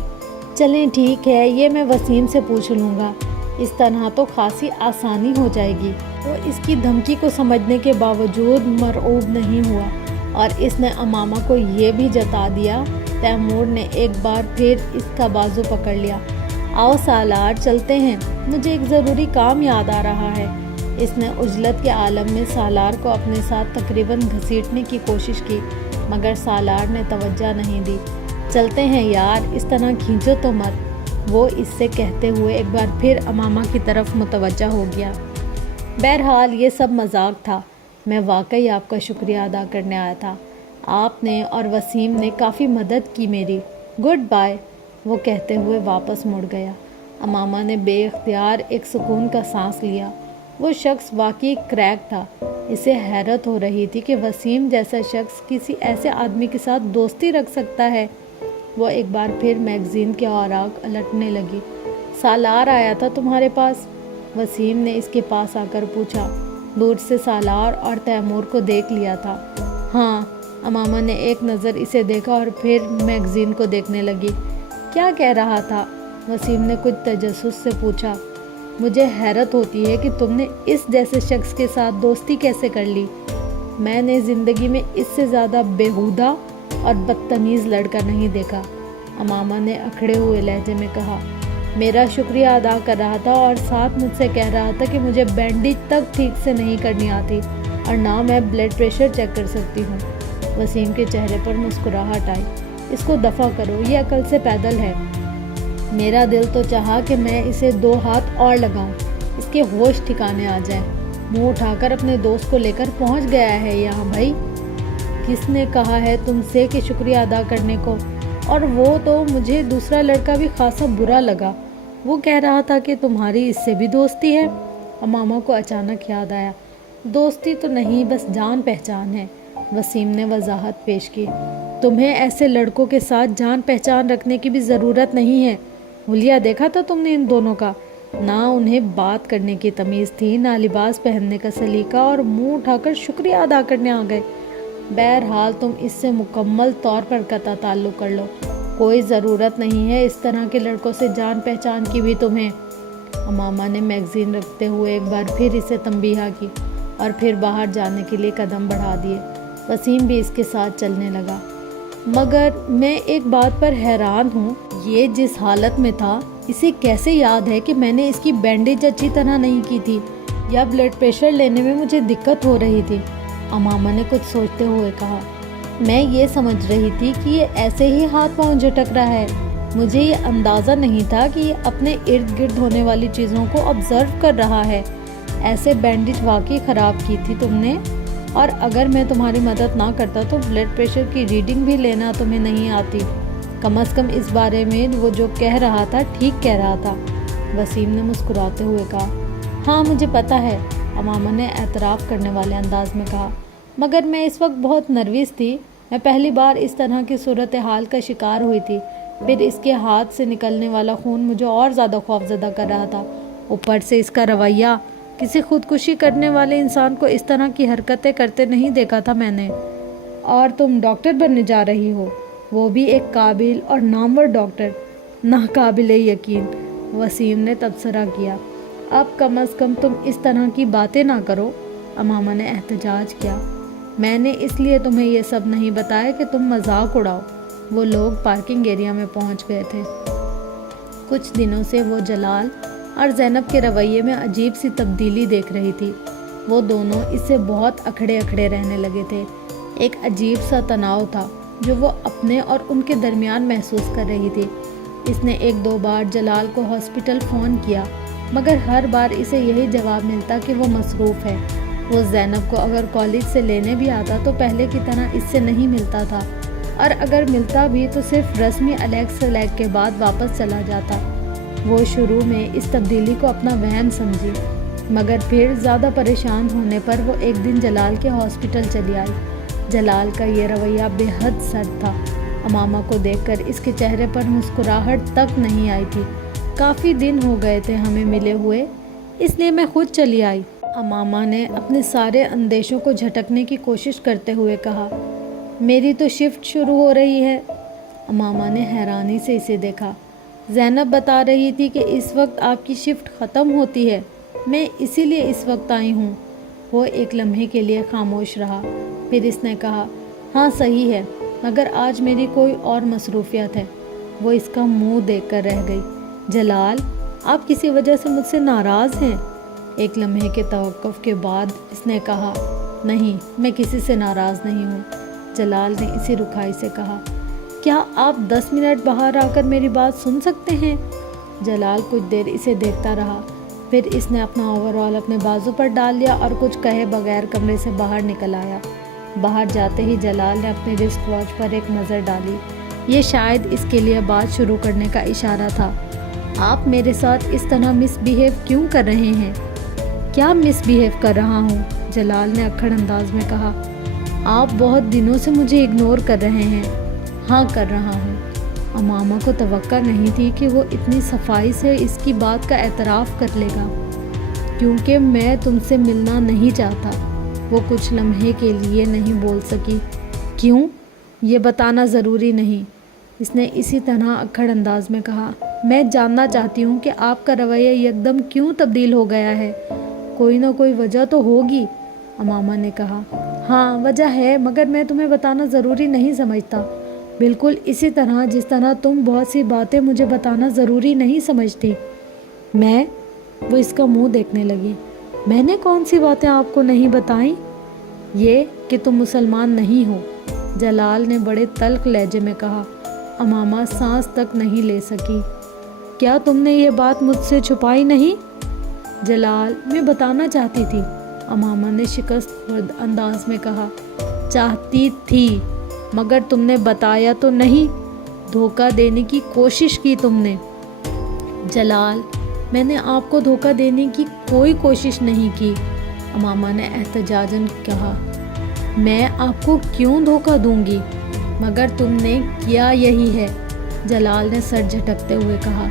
چلیں ٹھیک ہے، یہ میں وسیم سے پوچھ لوں گا، اس طرح تو خاصی آسانی ہو جائے گی۔ وہ اس کی دھمکی کو سمجھنے کے باوجود مرعوب نہیں ہوا، اور اس نے امامہ کو یہ بھی جتا دیا۔ تیمور نے ایک بار پھر اس کا بازو پکڑ لیا۔ آؤ سالار، چلتے ہیں، مجھے ایک ضروری کام یاد آ رہا ہے۔ اس نے عجلت کے عالم میں سالار کو اپنے ساتھ تقریباً گھسیٹنے کی کوشش کی، مگر سالار نے توجہ نہیں دی۔ چلتے ہیں یار، اس طرح کھینچو تو مت، وہ اس سے کہتے ہوئے ایک بار پھر امامہ کی طرف متوجہ ہو گیا۔ بہرحال یہ سب مذاق تھا، میں واقعی آپ کا شکریہ ادا کرنے آیا تھا، آپ نے اور وسیم نے کافی مدد کی میری۔ گڈ بائے، وہ کہتے ہوئے واپس مڑ گیا۔ امامہ نے بے اختیار ایک سکون کا سانس لیا۔ وہ شخص واقعی کریک تھا۔ اسے حیرت ہو رہی تھی کہ وسیم جیسا شخص کسی ایسے آدمی کے ساتھ دوستی رکھ سکتا ہے۔ وہ ایک بار پھر میگزین کے اوراق الٹنے لگی۔ سالار آیا تھا تمہارے پاس؟ وسیم نے اس کے پاس آ کر پوچھا۔ دور سے سالار اور تیمور کو دیکھ لیا تھا۔ ہاں، امامہ نے ایک نظر اسے دیکھا اور پھر میگزین کو دیکھنے لگی۔ کیا کہہ رہا تھا؟ وسیم نے کچھ تجسس سے پوچھا۔ مجھے حیرت ہوتی ہے کہ تم نے اس جیسے شخص کے ساتھ دوستی کیسے کر لی۔ میں نے زندگی میں اس سے زیادہ بیہودہ اور بدتمیز لڑکا نہیں دیکھا، امامہ نے اکھڑے ہوئے لہجے میں کہا۔ میرا شکریہ ادا کر رہا تھا اور ساتھ مجھ سے کہہ رہا تھا کہ مجھے بینڈیج تک ٹھیک سے نہیں کرنی آتی اور نہ میں بلڈ پریشر چیک کر سکتی ہوں۔ وسیم کے چہرے پر مسکراہٹ آئی۔ اس کو دفع کرو، یہ عقل سے پیدل ہے۔ میرا دل تو چاہا کہ میں اسے 2 ہاتھ اور لگاؤں، اس کے ہوش ٹھکانے آ جائیں۔ منہ اٹھا کر اپنے دوست کو لے کر پہنچ گیا ہے یہاں۔ بھائی کس نے کہا ہے تم سے کہ شکریہ ادا کرنے کو؟ اور وہ تو مجھے دوسرا لڑکا بھی خاصا برا لگا، وہ کہہ رہا تھا کہ تمہاری اس سے بھی دوستی ہے۔ امامہ کو اچانک یاد آیا، دوستی تو نہیں، بس جان پہچان ہے۔ وسیم نے وضاحت پیش کی، تمہیں ایسے لڑکوں کے ساتھ جان پہچان رکھنے کی بھی ضرورت نہیں ہے۔ حلیہ دیکھا تھا تم نے ان دونوں کا؟ نہ انہیں بات کرنے کی تمیز تھی، نہ لباس پہننے کا سلیقہ، اور منہ اٹھا کر شکریہ ادا کرنے آ گئے۔ بہرحال تم اس سے مکمل طور پر قطع تعلق کر لو، کوئی ضرورت نہیں ہے اس طرح کے لڑکوں سے جان پہچان کی بھی تمہیں۔ امامہ نے میگزین رکھتے ہوئے ایک بار پھر اسے تنبیہ کی اور پھر باہر جانے کے لیے قدم بڑھا دیے۔ وسیم بھی اس کے ساتھ چلنے لگا۔ مگر میں ایک بات پر حیران ہوں، یہ جس حالت میں تھا اسے کیسے یاد ہے کہ میں نے اس کی بینڈیج اچھی طرح نہیں کی تھی یا بلڈ پریشر لینے میں مجھے دقت ہو رہی تھی؟ امامہ نے کچھ سوچتے ہوئے کہا، میں یہ سمجھ رہی تھی کہ یہ ایسے ہی ہاتھ پاؤں جھٹک رہا ہے، مجھے یہ اندازہ نہیں تھا کہ یہ اپنے ارد گرد ہونے والی چیزوں کو آبزرو کر رہا ہے۔ ایسے بینڈیج واقعی خراب کی تھی تم نے، اور اگر میں تمہاری مدد نہ کرتا تو بلڈ پریشر کی ریڈنگ بھی لینا تمہیں نہیں آتی۔ کم از کم اس بارے میں وہ جو کہہ رہا تھا ٹھیک کہہ رہا تھا۔ وسیم نے مسکراتے ہوئے کہا، ہاں مجھے پتا ہے، امامہ نے اعتراف کرنے والے انداز میں کہا، مگر میں اس وقت بہت نروس تھی، میں پہلی بار اس طرح کی صورتحال کا شکار ہوئی تھی، پھر اس کے ہاتھ سے نکلنے والا خون مجھے اور زیادہ خوفزدہ کر رہا تھا، اوپر سے اس کا رویہ، کسی خودکشی کرنے والے انسان کو اس طرح کی حرکتیں کرتے نہیں دیکھا تھا میں نے۔ اور تم ڈاکٹر بننے جا رہی ہو، وہ بھی ایک قابل اور نامور ڈاکٹر؟ ناقابل یقین، وسیم نے تبصرہ کیا۔ اب کم از کم تم اس طرح کی باتیں نہ کرو، امامہ نے احتجاج کیا۔ میں نے اس لیے تمہیں یہ سب نہیں بتایا کہ تم مذاق اڑاؤ۔ وہ لوگ پارکنگ ایریا میں پہنچ گئے تھے۔ کچھ دنوں سے وہ جلال اور زینب کے رویے میں عجیب سی تبدیلی دیکھ رہی تھی۔ وہ دونوں اس سے بہت اکھڑے اکھڑے رہنے لگے تھے۔ ایک عجیب سا تناؤ تھا جو وہ اپنے اور ان کے درمیان محسوس کر رہی تھی۔ اس نے 1-2 بار جلال کو ہاسپٹل فون کیا، مگر ہر بار اسے یہی جواب ملتا کہ وہ مصروف ہے۔ وہ زینب کو اگر کالج سے لینے بھی آتا تو پہلے کی طرح اس سے نہیں ملتا تھا، اور اگر ملتا بھی تو صرف رسمی الیگ سلیگ کے بعد واپس چلا جاتا۔ وہ شروع میں اس تبدیلی کو اپنا وہم سمجھی، مگر پھر زیادہ پریشان ہونے پر وہ ایک دن جلال کے ہاسپٹل چلی آئی۔ جلال کا یہ رویہ بے حد سرد تھا۔ امامہ کو دیکھ کر اس کے چہرے پر مسکراہٹ تک نہیں آئی تھی۔ کافی دن ہو گئے تھے ہمیں ملے ہوئے، اس لیے میں خود چلی آئی، امامہ نے اپنے سارے اندیشوں کو جھٹکنے کی کوشش کرتے ہوئے کہا۔ میری تو شفٹ شروع ہو رہی ہے، امامہ نے حیرانی سے اسے دیکھا۔ زینب بتا رہی تھی کہ اس وقت آپ کی شفٹ ختم ہوتی ہے، میں اسی لیے اس وقت آئی ہوں۔ وہ ایک لمحے کے لیے خاموش رہا، پھر اس نے کہا، ہاں صحیح ہے، مگر آج میری کوئی اور مصروفیت ہے۔ وہ اس کا منہ دیکھ کر رہ گئی۔ جلال، آپ کسی وجہ سے مجھ سے ناراض ہیں؟ ایک لمحے کے توقف کے بعد اس نے کہا، نہیں، میں کسی سے ناراض نہیں ہوں۔ جلال نے اسی رکھائی سے کہا، کیا آپ 10 منٹ باہر آ کر میری بات سن سکتے ہیں؟ جلال کچھ دیر اسے دیکھتا رہا، پھر اس نے اپنا اوور آل اپنے بازو پر ڈال لیا اور کچھ کہے بغیر کمرے سے باہر نکل آیا۔ باہر جاتے ہی جلال نے اپنے رسٹ واچ پر ایک نظر ڈالی۔ یہ شاید اس کے لیے بات شروع کرنے کا اشارہ تھا۔ آپ میرے ساتھ اس طرح مس بیہیو کیوں کر رہے ہیں؟ کیا مس بیہیو کر رہا ہوں؟ جلال نے اکھڑ انداز میں کہا، آپ بہت دنوں سے مجھے اگنور کر رہے ہیں۔ ہاں کر رہا ہوں۔ امامہ کو توقع نہیں تھی کہ وہ اتنی صفائی سے اس کی بات کا اعتراف کر لے گا۔ کیونکہ میں تم سے ملنا نہیں چاہتا، وہ کچھ لمحے کے لیے نہیں بول سکی۔ کیوں؟ یہ بتانا ضروری نہیں، اس نے اسی طرح اکھڑ انداز میں کہا۔ میں جاننا چاہتی ہوں کہ آپ کا رویہ یکدم کیوں تبدیل ہو گیا ہے؟ کوئی نہ کوئی وجہ تو ہوگی، امامہ نے کہا۔ ہاں وجہ ہے، مگر میں تمہیں بتانا ضروری نہیں سمجھتا، بالکل اسی طرح جس طرح تم بہت سی باتیں مجھے بتانا ضروری نہیں سمجھتی۔ وہ اس کا منہ دیکھنے لگی۔ میں نے کون سی باتیں آپ کو نہیں بتائیں؟ یہ کہ تم مسلمان نہیں ہو، جلال نے بڑے تلخ لہجے میں کہا۔ امامہ سانس تک نہیں لے سکی۔ کیا تم نے یہ بات مجھ سے چھپائی نہیں؟ جلال، میں بتانا چاہتی تھی، امامہ نے شکست خورد انداز میں کہا۔ چاہتی تھی، مگر تم نے بتایا تو نہیں، دھوکہ دینے کی کوشش کی تم نے۔ جلال، میں نے آپ کو دھوکہ دینے کی کوئی کوشش نہیں کی، امامہ نے احتجاجاً کہا۔ میں آپ کو کیوں دھوکہ دوں گی؟ مگر تم نے کیا یہی ہے، جلال نے سر جھٹکتے ہوئے کہا۔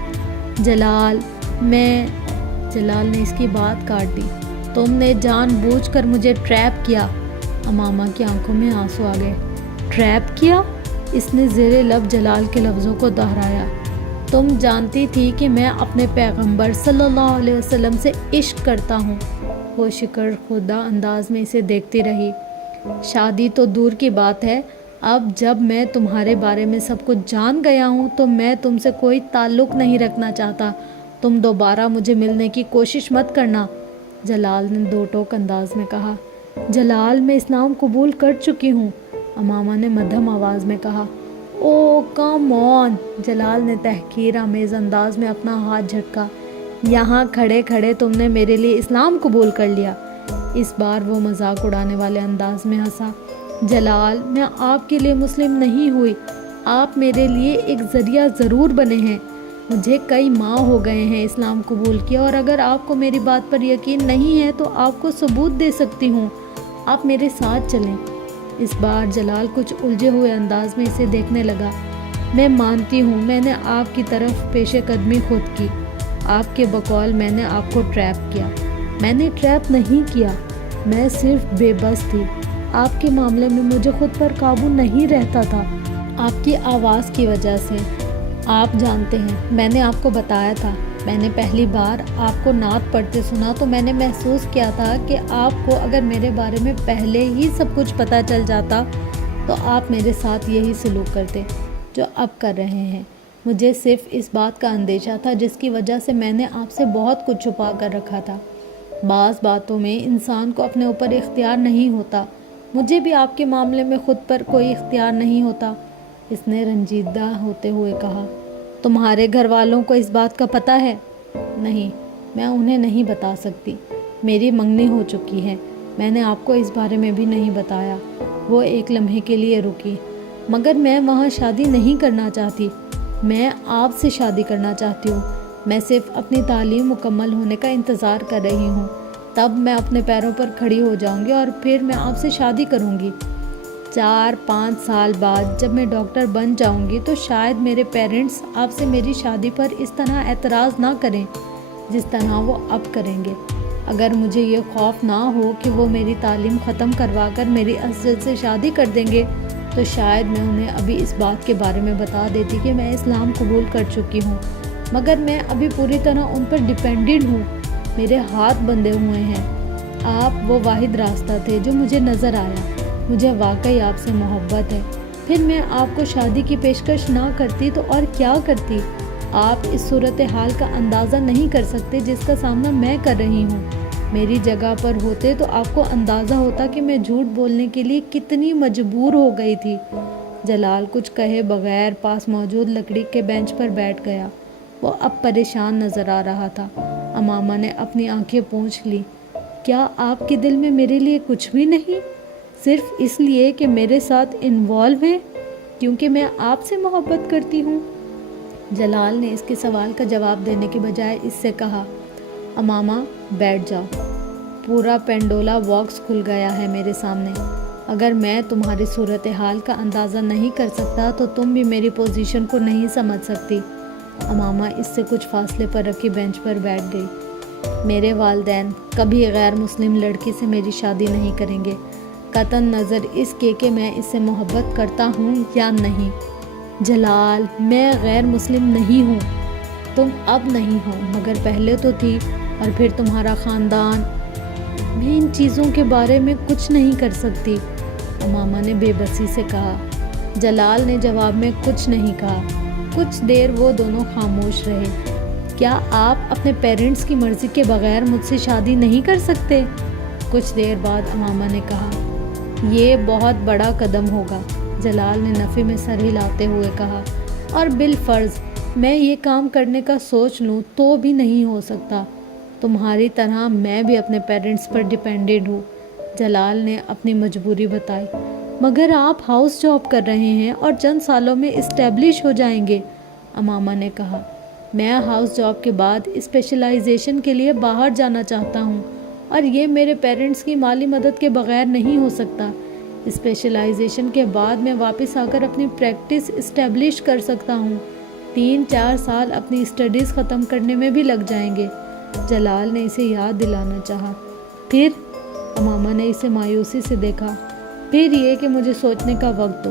جلال نے اس کی بات کاٹ دی۔ تم نے جان بوجھ کر مجھے ٹریپ کیا، امامہ کی آنکھوں میں آنسو آ گئے۔ ٹریپ کیا؟ اس نے زیر لب جلال کے لفظوں کو دہرایا۔ تم جانتی تھی کہ میں اپنے پیغمبر صلی اللہ علیہ وسلم سے عشق کرتا ہوں، وہ شکر خودہ انداز میں اسے دیکھتی رہی۔ شادی تو دور کی بات ہے، اب جب میں تمہارے بارے میں سب کچھ جان گیا ہوں تو میں تم سے کوئی تعلق نہیں رکھنا چاہتا، تم دوبارہ مجھے ملنے کی کوشش مت کرنا، جلال نے دو ٹوک انداز میں کہا۔ جلال، میں اسلام قبول کر چکی ہوں، امامہ نے مدھم آواز میں کہا۔ او کم آن، جلال نے تحقیر آمیز انداز میں اپنا ہاتھ جھٹکا۔ یہاں کھڑے کھڑے تم نے میرے لیے اسلام قبول کر لیا؟ اس بار وہ مذاق اڑانے والے انداز میں ہنسا۔ جلال، میں آپ کے لیے مسلم نہیں ہوئی، آپ میرے لیے ایک ذریعہ ضرور بنے ہیں۔ مجھے کئی ماہ ہو گئے ہیں اسلام قبول کیا، اور اگر آپ کو میری بات پر یقین نہیں ہے تو آپ کو ثبوت دے سکتی ہوں، آپ میرے ساتھ چلیں۔ اس بار جلال کچھ الجھے ہوئے انداز میں اسے دیکھنے لگا۔ میں مانتی ہوں میں نے آپ کی طرف پیش قدمی خود کی، آپ کے بقول میں نے آپ کو ٹریپ کیا، میں نے ٹریپ نہیں کیا، میں صرف بے بس تھی، آپ کے معاملے میں مجھے خود پر قابو نہیں رہتا تھا، آپ کی آواز کی وجہ سے۔ آپ جانتے ہیں، میں نے آپ کو بتایا تھا، میں نے پہلی بار آپ کو نعت پڑھتے سنا تو میں نے محسوس کیا تھا کہ آپ کو اگر میرے بارے میں پہلے ہی سب کچھ پتہ چل جاتا تو آپ میرے ساتھ یہی سلوک کرتے جو اب کر رہے ہیں۔ مجھے صرف اس بات کا اندیشہ تھا جس کی وجہ سے میں نے آپ سے بہت کچھ چھپا کر رکھا تھا۔ بعض باتوں میں انسان کو اپنے اوپر اختیار نہیں ہوتا، مجھے بھی آپ کے معاملے میں خود پر کوئی اختیار نہیں ہوتا، اس نے رنجیدہ ہوتے ہوئے کہا۔ تمہارے گھر والوں کو اس بات کا پتہ ہے؟ نہیں، میں انہیں نہیں بتا سکتی، میری منگنی ہو چکی ہے، میں نے آپ کو اس بارے میں بھی نہیں بتایا۔ وہ ایک لمحے کے لیے رکی۔ مگر میں وہاں شادی نہیں کرنا چاہتی، میں آپ سے شادی کرنا چاہتی ہوں، میں صرف اپنی تعلیم مکمل ہونے کا انتظار کر رہی ہوں، تب میں اپنے پیروں پر کھڑی ہو جاؤں گی اور پھر میں آپ سے شادی کروں گی۔ 4-5 سال بعد جب میں ڈاکٹر بن جاؤں گی تو شاید میرے پیرنٹس آپ سے میری شادی پر اس طرح اعتراض نہ کریں جس طرح وہ اب کریں گے۔ اگر مجھے یہ خوف نہ ہو کہ وہ میری تعلیم ختم کروا کر میری اسجد سے شادی کر دیں گے تو شاید میں انہیں ابھی اس بات کے بارے میں بتا دیتی کہ میں اسلام قبول کر چکی ہوں، مگر میں ابھی پوری طرح ان پر ڈیپینڈنٹ ہوں، میرے ہاتھ بندھے ہوئے ہیں۔ آپ وہ واحد راستہ تھے جو مجھے نظر آیا، مجھے واقعی آپ سے محبت ہے، پھر میں آپ کو شادی کی پیشکش نہ کرتی تو اور کیا کرتی؟ آپ اس صورتحال کا اندازہ نہیں کر سکتے جس کا سامنا میں کر رہی ہوں، میری جگہ پر ہوتے تو آپ کو اندازہ ہوتا کہ میں جھوٹ بولنے کے لیے کتنی مجبور ہو گئی تھی۔ جلال کچھ کہے بغیر پاس موجود لکڑی کے بینچ پر بیٹھ گیا، وہ اب پریشان نظر آ رہا تھا۔ امامہ نے اپنی آنکھیں پونچھ لی۔ کیا آپ کے دل میں میرے لیے کچھ بھی نہیں؟ صرف اس لیے کہ میرے ساتھ انوالو ہیں کیونکہ میں آپ سے محبت کرتی ہوں؟ جلال نے اس کے سوال کا جواب دینے کے بجائے اس سے کہا۔ امامہ بیٹھ جاؤ، پورا پینڈولا باکس کھل گیا ہے میرے سامنے، اگر میں تمہاری صورتحال کا اندازہ نہیں کر سکتا تو تم بھی میری پوزیشن کو نہیں سمجھ سکتی۔ امامہ اس سے کچھ فاصلے پر رکھی بینچ پر بیٹھ گئی۔ میرے والدین کبھی غیر مسلم لڑکی سے میری شادی نہیں کریں گے، قطع نظر اس کے کہ میں اس سے محبت کرتا ہوں یا نہیں۔ جلال، میں غیر مسلم نہیں ہوں، تم اب نہیں ہو مگر پہلے تو تھی، اور پھر تمہارا خاندان۔ میں ان چیزوں کے بارے میں کچھ نہیں کر سکتی، امامہ نے بے بسی سے کہا۔ جلال نے جواب میں کچھ نہیں کہا۔ کچھ دیر وہ دونوں خاموش رہے۔ کیا آپ اپنے پیرنٹس کی مرضی کے بغیر مجھ سے شادی نہیں کر سکتے؟ کچھ دیر بعد امامہ نے کہا۔ یہ بہت بڑا قدم ہوگا، جلال نے نفی میں سر ہلاتے ہوئے کہا، اور بالفرض میں یہ کام کرنے کا سوچ لوں تو بھی نہیں ہو سکتا۔ تمہاری طرح میں بھی اپنے پیرنٹس پر ڈیپینڈنٹ ہوں، جلال نے اپنی مجبوری بتائی۔ مگر آپ ہاؤس جاب کر رہے ہیں اور چند سالوں میں اسٹیبلش ہو جائیں گے، امامہ نے کہا۔ میں ہاؤس جاب کے بعد اسپیشلائزیشن کے لیے باہر جانا چاہتا ہوں، اور یہ میرے پیرنٹس کی مالی مدد کے بغیر نہیں ہو سکتا۔ اسپیشلائزیشن کے بعد میں واپس آ کر اپنی پریکٹس اسٹیبلش کر سکتا ہوں۔ 3-4 سال اپنی اسٹڈیز ختم کرنے میں بھی لگ جائیں گے، جلال نے اسے یاد دلانا چاہا۔ پھر امامہ نے اسے مایوسی سے دیکھا۔ پھر یہ کہ مجھے سوچنے کا وقت دو،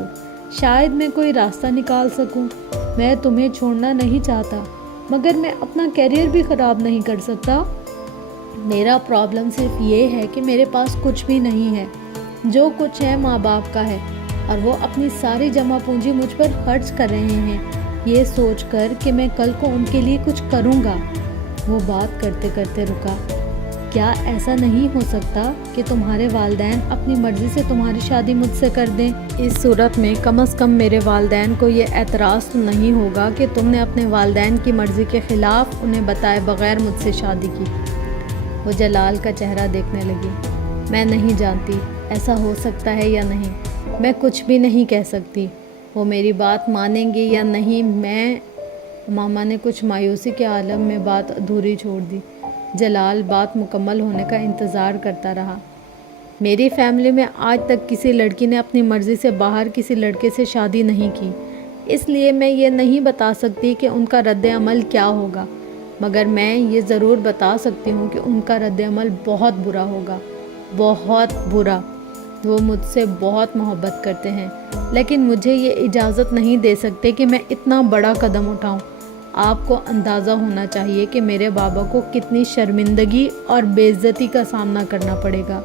شاید میں کوئی راستہ نکال سکوں۔ میں تمہیں چھوڑنا نہیں چاہتا، مگر میں اپنا کیریئر بھی خراب نہیں کر سکتا۔ میرا پرابلم صرف یہ ہے کہ میرے پاس کچھ بھی نہیں ہے، جو کچھ ہے ماں باپ کا ہے، اور وہ اپنی ساری جمع پونجی مجھ پر خرچ کر رہے ہیں، یہ سوچ کر کہ میں کل کو ان کے لیے کچھ کروں گا۔ وہ بات کرتے کرتے رکا۔ کیا ایسا نہیں ہو سکتا کہ تمہارے والدین اپنی مرضی سے تمہاری شادی مجھ سے کر دیں؟ اس صورت میں کم از کم میرے والدین کو یہ اعتراض تو نہیں ہوگا کہ تم نے اپنے والدین کی مرضی کے خلاف انہیں بتائے بغیر مجھ سے شادی کی۔ وہ جلال کا چہرہ دیکھنے لگی۔ میں نہیں جانتی ایسا ہو سکتا ہے یا نہیں، میں کچھ بھی نہیں کہہ سکتی۔ وہ میری بات مانیں گے یا نہیں، ماما نے کچھ مایوسی کے عالم میں بات ادھوری چھوڑ دی۔ جلال بات مکمل ہونے کا انتظار کرتا رہا۔ میری فیملی میں آج تک کسی لڑکی نے اپنی مرضی سے باہر کسی لڑکے سے شادی نہیں کی، اس لیے میں یہ نہیں بتا سکتی کہ ان کا رد عمل کیا ہوگا، مگر میں یہ ضرور بتا سکتی ہوں کہ ان کا رد عمل بہت برا ہوگا، بہت برا۔ وہ مجھ سے بہت محبت کرتے ہیں، لیکن مجھے یہ اجازت نہیں دے سکتے کہ میں اتنا بڑا قدم اٹھاؤں۔ آپ کو اندازہ ہونا چاہیے کہ میرے بابا کو کتنی شرمندگی اور بے عزتی کا سامنا کرنا پڑے گا۔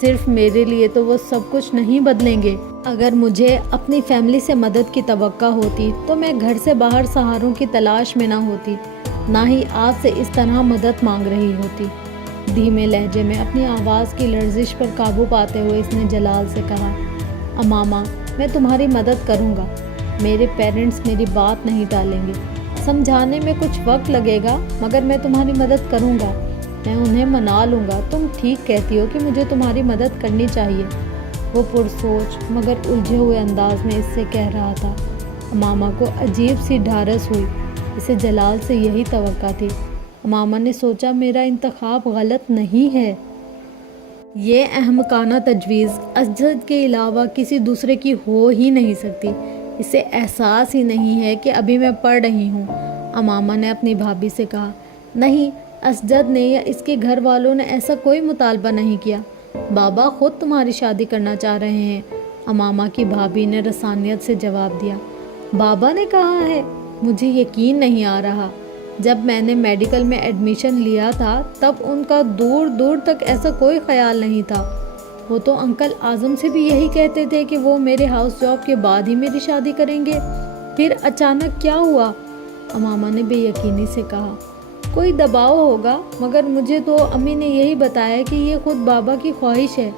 صرف میرے لیے تو وہ سب کچھ نہیں بدلیں گے۔ اگر مجھے اپنی فیملی سے مدد کی توقع ہوتی تو میں گھر سے باہر سہاروں کی تلاش میں نہ ہوتی، نہ ہی آپ سے اس طرح مدد مانگ رہی ہوتی۔ دھیمے لہجے میں اپنی آواز کی لرزش پر قابو پاتے ہوئے اس نے جلال سے کہا، امامہ میں تمہاری مدد کروں گا، میرے پیرنٹس میری بات نہیں ٹالیں گے، سمجھانے میں کچھ وقت لگے گا مگر میں تمہاری مدد کروں گا، میں انہیں منا لوں گا۔ تم ٹھیک کہتی ہو کہ مجھے تمہاری مدد کرنی چاہیے، وہ پرسوچ مگر الجھے ہوئے انداز میں اس سے کہہ رہا تھا۔ امامہ کو عجیب سی ڈھارس ہوئی، اسے جلال سے یہی توقع تھی۔ امامہ نے سوچا میرا انتخاب غلط نہیں ہے۔ یہ احمقانہ تجویز اسجد کے علاوہ کسی دوسرے کی ہو ہی نہیں سکتی، اسے احساس ہی نہیں ہے کہ ابھی میں پڑھ رہی ہوں، امامہ نے اپنی بھابھی سے کہا۔ نہیں، اسجد نے یا اس کے گھر والوں نے ایسا کوئی مطالبہ نہیں کیا، بابا خود تمہاری شادی کرنا چاہ رہے ہیں، امامہ کی بھابھی نے رسانیت سے جواب دیا۔ بابا نے کہا ہے؟ مجھے یقین نہیں آ رہا۔ جب میں نے میڈیکل میں ایڈمیشن لیا تھا تب ان کا دور دور تک ایسا کوئی خیال نہیں تھا، وہ تو انکل اعظم سے بھی یہی کہتے تھے کہ وہ میرے ہاؤس جاب کے بعد ہی میری شادی کریں گے، پھر اچانک کیا ہوا؟ امامہ نے بے یقینی سے کہا۔ کوئی دباؤ ہوگا، مگر مجھے تو امی نے یہی بتایا کہ یہ خود بابا کی خواہش ہے،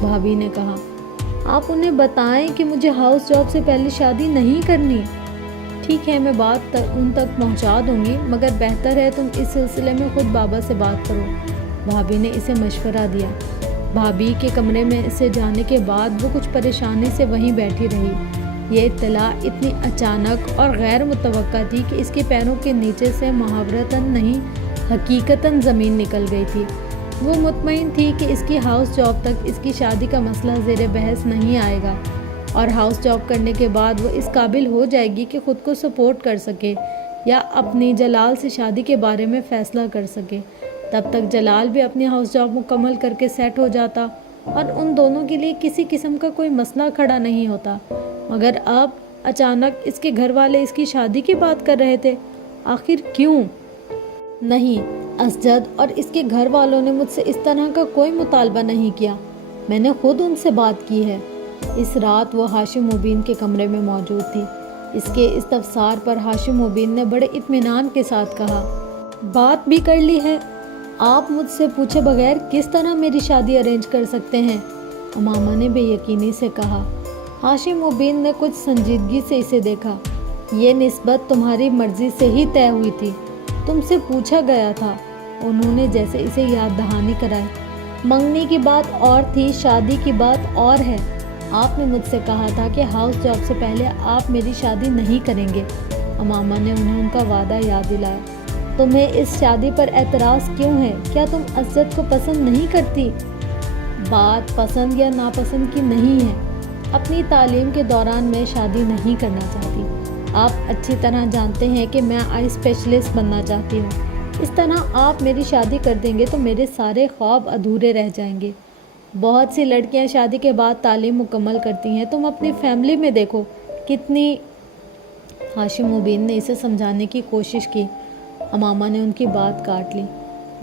بھابھی نے کہا۔ آپ انہیں بتائیں کہ مجھے ہاؤس جاب سے پہلے شادی نہیں کرنی۔ ٹھیک ہے، میں بات ان تک پہنچا دوں گی، مگر بہتر ہے تم اس سلسلے میں خود بابا سے بات کرو، بھابھی نے اسے مشورہ دیا۔ بھابھی کے کمرے میں سے جانے کے بعد وہ کچھ پریشانی سے وہیں بیٹھی رہی۔ یہ اطلاع اتنی اچانک اور غیر متوقع تھی کہ اس کے پیروں کے نیچے سے محاورتاً نہیں حقیقتاً زمین نکل گئی تھی۔ وہ مطمئن تھی کہ اس کی ہاؤس جاب تک اس کی شادی کا مسئلہ زیر بحث نہیں آئے گا، اور ہاؤس جاب کرنے کے بعد وہ اس قابل ہو جائے گی کہ خود کو سپورٹ کر سکے یا اپنی جلال سے شادی کے بارے میں فیصلہ کر سکے۔ تب تک جلال بھی اپنی ہاؤس جاب مکمل کر کے سیٹ ہو جاتا اور ان دونوں کے لیے کسی قسم کا کوئی مسئلہ کھڑا نہیں ہوتا، مگر اب اچانک اس کے گھر والے اس کی شادی کی بات کر رہے تھے۔ آخر کیوں؟ نہیں، اسجد اور اس کے گھر والوں نے مجھ سے اس طرح کا کوئی مطالبہ نہیں کیا، میں نے خود ان سے بات کی ہے۔ اس رات وہ ہاشم مبین کے کمرے میں موجود تھی۔ اس کے استفسار پر ہاشم مبین نے بڑے اطمینان کے ساتھ کہا، بات بھی کر لی ہے؟ آپ مجھ سے پوچھے بغیر کس طرح میری شادی ارینج کر سکتے ہیں؟ امامہ نے بے یقینی سے کہا۔ ہاشم مبین نے کچھ سنجیدگی سے اسے دیکھا۔ یہ نسبت تمہاری مرضی سے ہی طے ہوئی تھی، تم سے پوچھا گیا تھا۔ انہوں نے جیسے اسے یاد دہانی کرائی۔ منگنی کی بات اور تھی، شادی کی بات اور ہے۔ آپ نے مجھ سے کہا تھا کہ ہاؤس جاب سے پہلے آپ میری شادی نہیں کریں گے۔ امامہ نے انہیں ان کا وعدہ یاد دلایا۔ تمہیں اس شادی پر اعتراض کیوں ہے؟ کیا تم اسجد کو پسند نہیں کرتی؟ بات پسند یا ناپسند کی نہیں ہے، اپنی تعلیم کے دوران میں شادی نہیں کرنا چاہتی۔ آپ اچھی طرح جانتے ہیں کہ میں آئی اسپیشلسٹ بننا چاہتی ہوں۔ اس طرح آپ میری شادی کر دیں گے تو میرے سارے خواب ادھورے رہ جائیں گے۔ بہت سی لڑکیاں شادی کے بعد تعلیم مکمل کرتی ہیں، تم اپنی فیملی میں دیکھو کتنی۔ ہاشم مبین نے اسے سمجھانے کی کوشش کی۔ امامہ نے ان کی بات کاٹ لی۔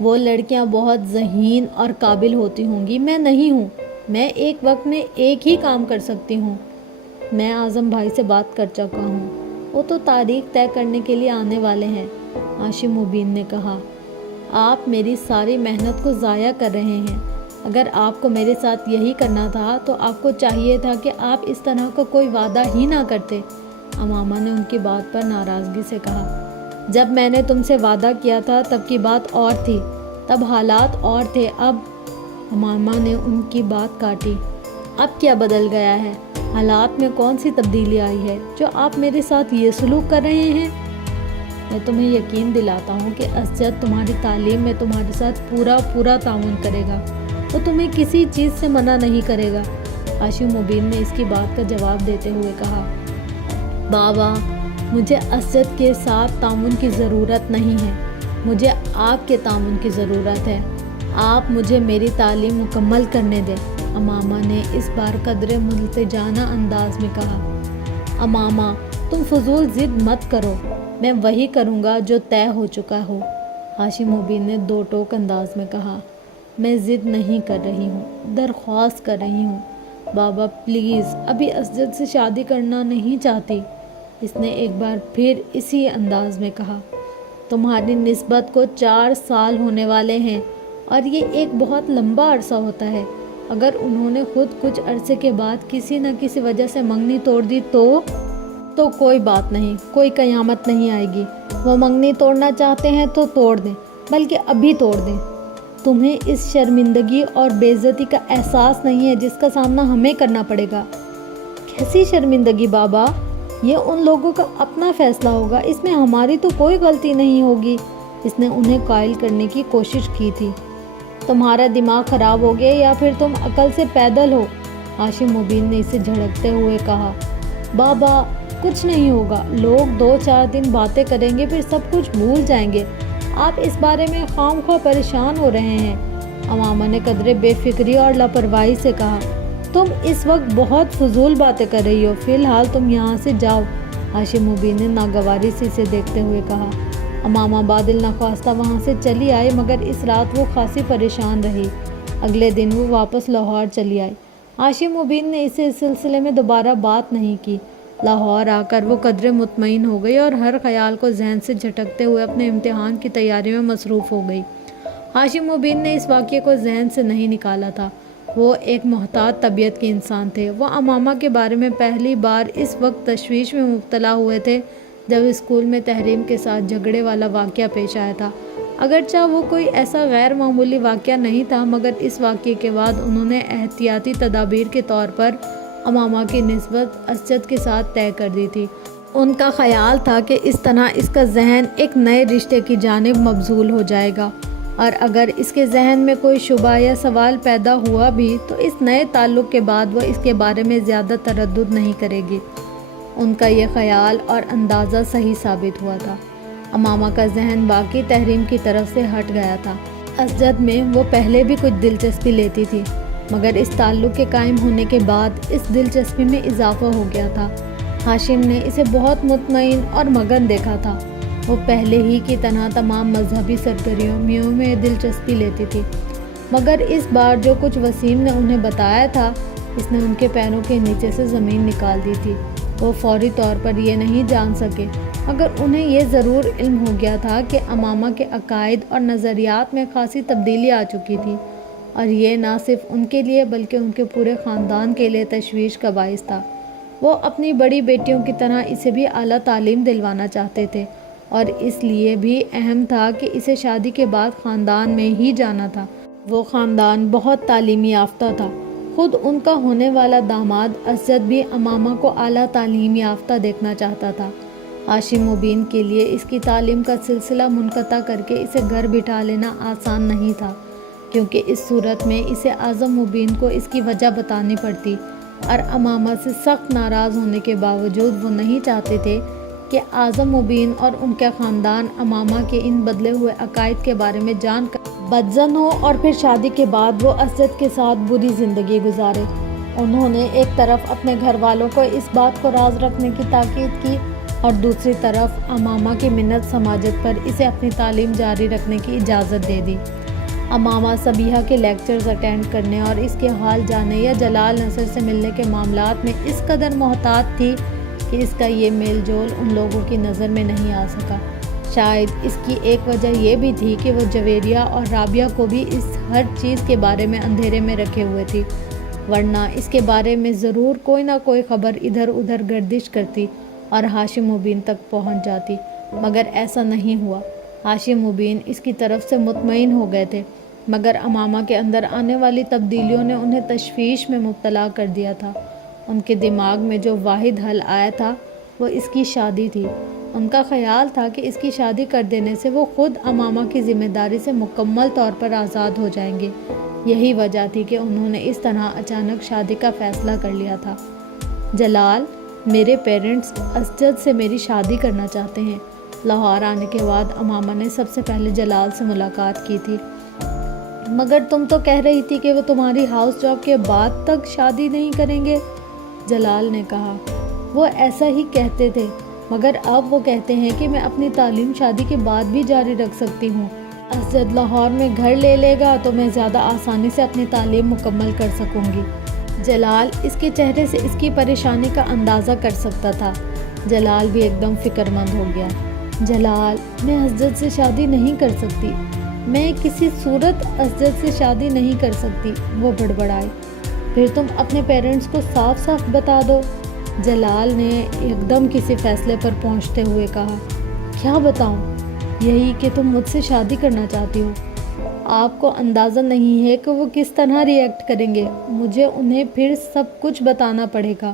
وہ لڑکیاں بہت ذہین اور قابل ہوتی ہوں گی، میں نہیں ہوں۔ میں ایک وقت میں ایک ہی کام کر سکتی ہوں۔ میں اعظم بھائی سے بات کر چکا ہوں، وہ تو تاریخ طے کرنے کے لیے آنے والے ہیں۔ ہاشم مبین نے کہا، آپ میری ساری محنت کو ضائع کر رہے ہیں۔ اگر آپ کو میرے ساتھ یہی کرنا تھا تو آپ کو چاہیے تھا کہ آپ اس طرح کا کوئی وعدہ ہی نہ کرتے۔ امامہ نے ان کی بات پر ناراضگی سے کہا، جب میں نے تم سے وعدہ کیا تھا تب کی بات اور تھی، تب حالات اور تھے۔ اب امامہ نے ان کی بات کاٹی، اب کیا بدل گیا ہے؟ حالات میں کون سی تبدیلی آئی ہے جو آپ میرے ساتھ یہ سلوک کر رہے ہیں؟ میں تمہیں یقین دلاتا ہوں کہ اسجد تمہاری تعلیم میں تمہارے ساتھ پورا تعاون کرے گا، وہ تمہیں کسی چیز سے منع نہیں کرے گا۔ ہاشم مبین نے اس کی بات کا جواب دیتے ہوئے کہا، بابا، مجھے اسجد کے ساتھ تعاون کی ضرورت نہیں ہے، مجھے آپ کے تعاون کی ضرورت ہے۔ آپ مجھے میری تعلیم مکمل کرنے دیں۔ امامہ نے اس بار قدرے ملتجانہ انداز میں کہا۔ امامہ، تم فضول ضد مت کرو، میں وہی کروں گا جو طے ہو چکا ہو۔ ہاشم مبین نے دو ٹوک انداز میں کہا، میں ضد نہیں کر رہی ہوں، درخواست کر رہی ہوں۔ بابا پلیز، ابھی اسجد سے شادی کرنا نہیں چاہتی۔ اس نے ایک بار پھر اسی انداز میں کہا۔ تمہاری نسبت کو 4 سال ہونے والے ہیں اور یہ ایک بہت لمبا عرصہ ہوتا ہے۔ اگر انہوں نے خود کچھ عرصے کے بعد کسی نہ کسی وجہ سے منگنی توڑ دی تو کوئی بات نہیں، کوئی قیامت نہیں آئے گی۔ وہ منگنی توڑنا چاہتے ہیں تو توڑ دیں، بلکہ ابھی توڑ دیں۔ تمہیں اس شرمندگی اور بے عزتی کا احساس نہیں ہے جس کا سامنا ہمیں کرنا پڑے گا۔ کیسی شرمندگی بابا؟ یہ ان لوگوں کا اپنا فیصلہ ہوگا، اس میں ہماری تو کوئی غلطی نہیں ہوگی۔ اس نے انہیں قائل کرنے کی کوشش کی تھی۔ تمہارا دماغ خراب ہو گیا یا پھر تم عقل سے پیدل ہو؟ ہاشم مبین نے اسے جھڑکتے ہوئے کہا۔ بابا، کچھ نہیں ہوگا، لوگ 2-4 دن باتیں کریں گے پھر سب کچھ بھول جائیں گے۔ آپ اس بارے میں خام خواہ پریشان ہو رہے ہیں۔ امامہ نے قدرے بے فکری اور لاپرواہی سے کہا، تم اس وقت بہت فضول باتیں کر رہی ہو، فی الحال تم یہاں سے جاؤ۔ ہاشم مبین نے ناگواری سے اسے دیکھتے ہوئے کہا۔ امامہ بادل نخواستہ وہاں سے چلی آئی، مگر اس رات وہ خاصی پریشان رہی۔ اگلے دن وہ واپس لاہور چلی آئی۔ ہاشم مبین نے اسے اس سلسلے میں دوبارہ بات نہیں کی۔ لاہور آ کر وہ قدرے مطمئن ہو گئی اور ہر خیال کو ذہن سے جھٹکتے ہوئے اپنے امتحان کی تیاری میں مصروف ہو گئی۔ ہاشم مبین نے اس واقعے کو ذہن سے نہیں نکالا تھا۔ وہ ایک محتاط طبیعت کے انسان تھے۔ وہ امامہ کے بارے میں پہلی بار اس وقت تشویش میں مبتلا ہوئے تھے جب اسکول میں تحریم کے ساتھ جھگڑے والا واقعہ پیش آیا تھا۔ اگرچہ وہ کوئی ایسا غیر معمولی واقعہ نہیں تھا، مگر اس واقعے کے بعد انہوں نے احتیاطی تدابیر کے طور پر امامہ کی نسبت اسجد کے ساتھ طے کر دی تھی۔ ان کا خیال تھا کہ اس طرح اس کا ذہن ایک نئے رشتے کی جانب مبذول ہو جائے گا، اور اگر اس کے ذہن میں کوئی شبہ یا سوال پیدا ہوا بھی تو اس نئے تعلق کے بعد وہ اس کے بارے میں زیادہ تردد نہیں کرے گی۔ ان کا یہ خیال اور اندازہ صحیح ثابت ہوا تھا۔ امامہ کا ذہن باقی تحریم کی طرف سے ہٹ گیا تھا۔ اسجد میں وہ پہلے بھی کچھ دلچسپی لیتی تھی، مگر اس تعلق کے قائم ہونے کے بعد اس دلچسپی میں اضافہ ہو گیا تھا۔ ہاشم نے اسے بہت مطمئن اور مگن دیکھا تھا۔ وہ پہلے ہی کی طرح تمام مذہبی سرگرمیوں میں دلچسپی لیتی تھی، مگر اس بار جو کچھ وسیم نے انہیں بتایا تھا اس نے ان کے پیروں کے نیچے سے زمین نکال دی تھی۔ وہ فوری طور پر یہ نہیں جان سکے، مگر انہیں یہ ضرور علم ہو گیا تھا کہ امامہ کے عقائد اور نظریات میں خاصی تبدیلی آ چکی تھی، اور یہ نہ صرف ان کے لیے بلکہ ان کے پورے خاندان کے لیے تشویش کا باعث تھا۔ وہ اپنی بڑی بیٹیوں کی طرح اسے بھی اعلیٰ تعلیم دلوانا چاہتے تھے، اور اس لیے بھی اہم تھا کہ اسے شادی کے بعد خاندان میں ہی جانا تھا۔ وہ خاندان بہت تعلیمی یافتہ تھا۔ خود ان کا ہونے والا داماد اسجد بھی امامہ کو اعلیٰ تعلیم یافتہ دیکھنا چاہتا تھا۔ ہاشم مبین کے لیے اس کی تعلیم کا سلسلہ منقطع کر کے اسے گھر بٹھا لینا آسان نہیں تھا، کیونکہ اس صورت میں اسے اعظم مبین کو اس کی وجہ بتانی پڑتی، اور امامہ سے سخت ناراض ہونے کے باوجود وہ نہیں چاہتے تھے کہ اعظم مبین اور ان کا خاندان امامہ کے ان بدلے ہوئے عقائد کے بارے میں جان کر بدظن ہو، اور پھر شادی کے بعد وہ اسجد کے ساتھ بری زندگی گزارے۔ انہوں نے ایک طرف اپنے گھر والوں کو اس بات کو راز رکھنے کی تاکید کی، اور دوسری طرف امامہ کی منت سماجت پر اسے اپنی تعلیم جاری رکھنے کی اجازت دے دی۔ امامہ صبیحہ کے لیکچرز اٹینڈ کرنے اور اس کے حال جانے یا جلال نصر سے ملنے کے معاملات میں اس قدر محتاط تھی کہ اس کا یہ میل جول ان لوگوں کی نظر میں نہیں آ سکا۔ شاید اس کی ایک وجہ یہ بھی تھی کہ وہ جویریہ اور رابعہ کو بھی اس ہر چیز کے بارے میں اندھیرے میں رکھے ہوئے تھی، ورنہ اس کے بارے میں ضرور کوئی نہ کوئی خبر ادھر ادھر گردش کرتی اور ہاشم مبین تک پہنچ جاتی، مگر ایسا نہیں ہوا۔ ہاشم مبین اس کی طرف سے مطمئن ہو گئے تھے، مگر امامہ کے اندر آنے والی تبدیلیوں نے انہیں تشویش میں مبتلا کر دیا تھا۔ ان کے دماغ میں جو واحد حل آیا تھا وہ اس کی شادی تھی۔ ان کا خیال تھا کہ اس کی شادی کر دینے سے وہ خود امامہ کی ذمہ داری سے مکمل طور پر آزاد ہو جائیں گے۔ یہی وجہ تھی کہ انہوں نے اس طرح اچانک شادی کا فیصلہ کر لیا تھا۔ جلال، میرے پیرنٹس اسجد سے میری شادی کرنا چاہتے ہیں۔ لاہور آنے کے بعد امامہ نے سب سے پہلے جلال سے ملاقات کی تھی۔ مگر تم تو کہہ رہی تھی کہ وہ تمہاری ہاؤس جاب کے بعد تک شادی نہیں کریں گے، جلال نے کہا۔ وہ ایسا ہی کہتے تھے، مگر اب وہ کہتے ہیں کہ میں اپنی تعلیم شادی کے بعد بھی جاری رکھ سکتی ہوں۔ اسجد لاہور میں گھر لے لے گا تو میں زیادہ آسانی سے اپنی تعلیم مکمل کر سکوں گی۔ جلال اس کے چہرے سے اس کی پریشانی کا اندازہ کر سکتا تھا۔ جلال بھی ایک دم فکر مند ہو گیا۔ جلال، میں اسجد سے شادی نہیں کر سکتی، میں کسی صورت اسجد سے شادی نہیں کر سکتی، وہ بڑبڑائی۔ پھر تم اپنے پیرنٹس کو صاف صاف بتا دو، جلال نے ایک دم کسی فیصلے پر پہنچتے ہوئے کہا۔ کیا بتاؤں؟ یہی کہ تم مجھ سے شادی کرنا چاہتی ہو۔ آپ کو اندازہ نہیں ہے کہ وہ کس طرح ری ایکٹ کریں گے، مجھے انہیں پھر سب کچھ بتانا پڑے گا۔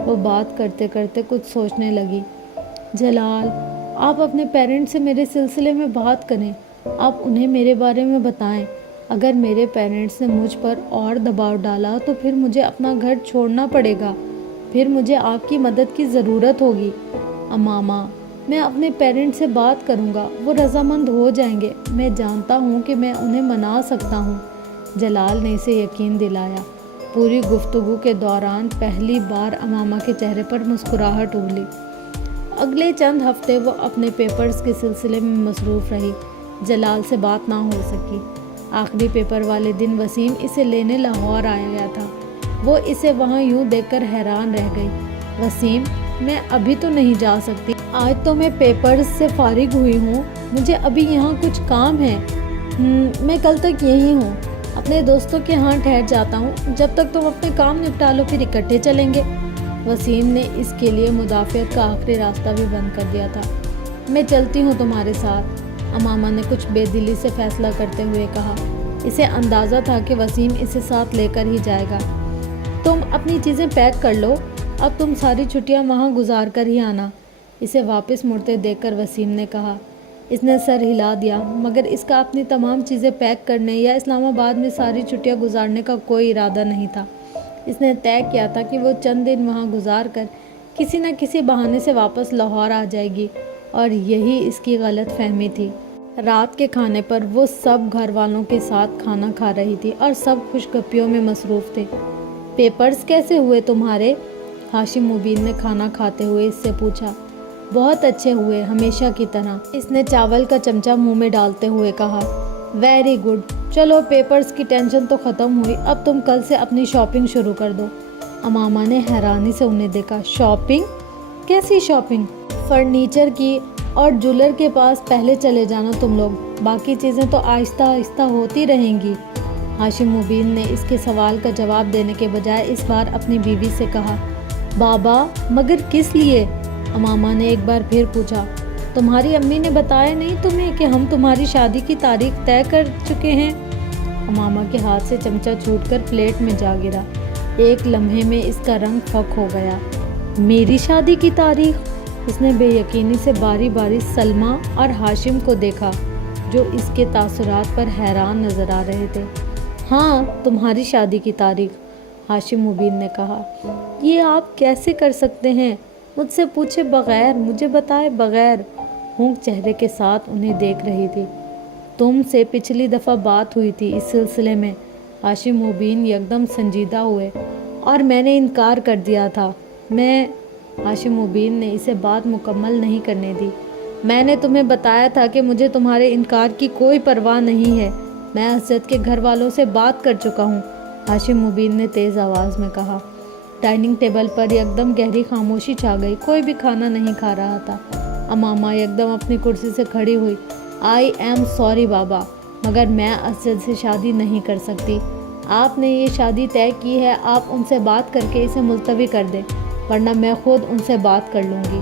وہ بات کرتے کرتے کچھ سوچنے لگی۔ جلال، آپ اپنے پیرنٹس سے میرے سلسلے میں بات کریں، آپ انہیں میرے بارے میں بتائیں۔ اگر میرے پیرنٹس نے مجھ پر اور دباؤ ڈالا تو پھر مجھے اپنا گھر چھوڑنا پڑے گا، پھر مجھے آپ کی مدد کی ضرورت ہوگی۔ امامہ، میں اپنے پیرنٹس سے بات کروں گا، وہ رضامند ہو جائیں گے، میں جانتا ہوں کہ میں انہیں منا سکتا ہوں، جلال نے اسے یقین دلایا۔ پوری گفتگو کے دوران پہلی بار امامہ کے چہرے پر مسکراہٹ ابھری۔ اگلے چند ہفتے وہ اپنے پیپرز کے سلسلے میں مصروف رہی، جلال سے بات نہ ہو سکی۔ آخری پیپر والے دن وسیم اسے لینے لاہور آیا گیا تھا۔ وہ اسے وہاں یوں دیکھ کر حیران رہ گئی۔ وسیم، میں ابھی تو نہیں جا سکتی، آج تو میں پیپرز سے فارغ ہوئی ہوں، مجھے ابھی یہاں کچھ کام ہے۔ میں کل تک یہی ہوں، اپنے دوستوں کے ہاں ٹھہر جاتا ہوں، جب تک تم اپنے کام نپٹا لو پھر اکٹھے چلیں گے۔ وسیم نے اس کے لیے مدافعت کا آخری راستہ بھی بند کر دیا تھا۔ میں چلتی ہوں تمہارے ساتھ، امامہ نے کچھ بے دلی سے فیصلہ کرتے ہوئے کہا۔ اسے اندازہ تھا کہ وسیم اسے ساتھ لے کر ہی جائے گا۔ تم اپنی چیزیں پیک کر لو، اب تم ساری چھٹیاں وہاں گزار کر ہی آنا، اسے واپس مڑتے دیکھ کر وسیم نے کہا۔ اس نے سر ہلا دیا، مگر اس کا اپنی تمام چیزیں پیک کرنے یا اسلام آباد میں ساری چھٹیاں گزارنے کا کوئی ارادہ نہیں تھا۔ اس نے طے کیا تھا کہ وہ چند دن وہاں گزار کر کسی نہ کسی بہانے سے واپس لاہور آ جائے گی، اور یہی اس کی غلط فہمی تھی۔ رات کے کھانے پر وہ سب گھر والوں کے ساتھ کھانا کھا رہی تھی اور سب خوش گپیوں میں مصروف تھے۔ پیپرز کیسے ہوئے تمہارے؟ ہاشم مبین نے کھانا کھاتے ہوئے اس سے پوچھا۔ بہت اچھے ہوئے، ہمیشہ کی طرح، اس نے چاول کا چمچہ منہ میں ڈالتے ہوئے کہا۔ ویری گڈ، چلو پیپرز کی ٹینشن تو ختم ہوئی، اب تم کل سے اپنی شاپنگ شروع کر دو۔ امامہ نے حیرانی سے انہیں دیکھا۔ شاپنگ؟ کیسی شاپنگ؟ فرنیچر کی، اور جولر کے پاس پہلے چلے جانا تم لوگ، باقی چیزیں تو آہستہ آہستہ ہوتی رہیں گی۔ ہاشم مبین نے اس کے سوال کا جواب دینے کے بجائے اس بار اپنی بیوی سے کہا۔ بابا، مگر کس لیے؟ امامہ نے ایک بار پھر پوچھا۔ تمہاری امی نے بتایا نہیں تمہیں کہ ہم تمہاری شادی کی تاریخ طے کر چکے ہیں؟ امامہ کے ہاتھ سے چمچہ چھوٹ کر پلیٹ میں جا گرا۔ ایک لمحے میں اس کا رنگ پھک ہو گیا۔ میری شادی کی تاریخ؟ اس نے بے یقینی سے باری باری سلمیٰ اور ہاشم کو دیکھا جو اس کے تاثرات پر حیران نظر آ رہے تھے۔ ہاں، تمہاری شادی کی تاریخ، ہاشم مبین نے کہا۔ یہ آپ کیسے کر سکتے ہیں؟ مجھ سے پوچھے بغیر، مجھے بتائے بغیر؟ ہونک چہرے کے ساتھ انہیں دیکھ رہی تھی۔ تم سے پچھلی دفعہ بات ہوئی تھی اس سلسلے میں، ہاشم مبین یکدم سنجیدہ ہوئے، اور میں نے انکار کر دیا تھا۔ ہاشم مبین نے اسے بات مکمل نہیں کرنے دی۔ میں نے تمہیں بتایا تھا کہ مجھے تمہارے انکار کی کوئی پرواہ نہیں ہے، میں اسجد کے گھر والوں سے بات کر چکا ہوں، ہاشم مبین نے تیز آواز میں کہا۔ ڈائننگ ٹیبل پر یکدم گہری خاموشی چھا گئی، کوئی بھی کھانا نہیں کھا رہا تھا۔ امامہ یکدم اپنی کرسی سے کھڑی ہوئی۔ آئی ایم سوری بابا، مگر میں اسجد سے شادی نہیں کر سکتی۔ آپ نے یہ شادی طے کی ہے، آپ ان سے بات کر کے اسے ملتوی کر دیں، ورنہ میں خود ان سے بات کر لوں گی۔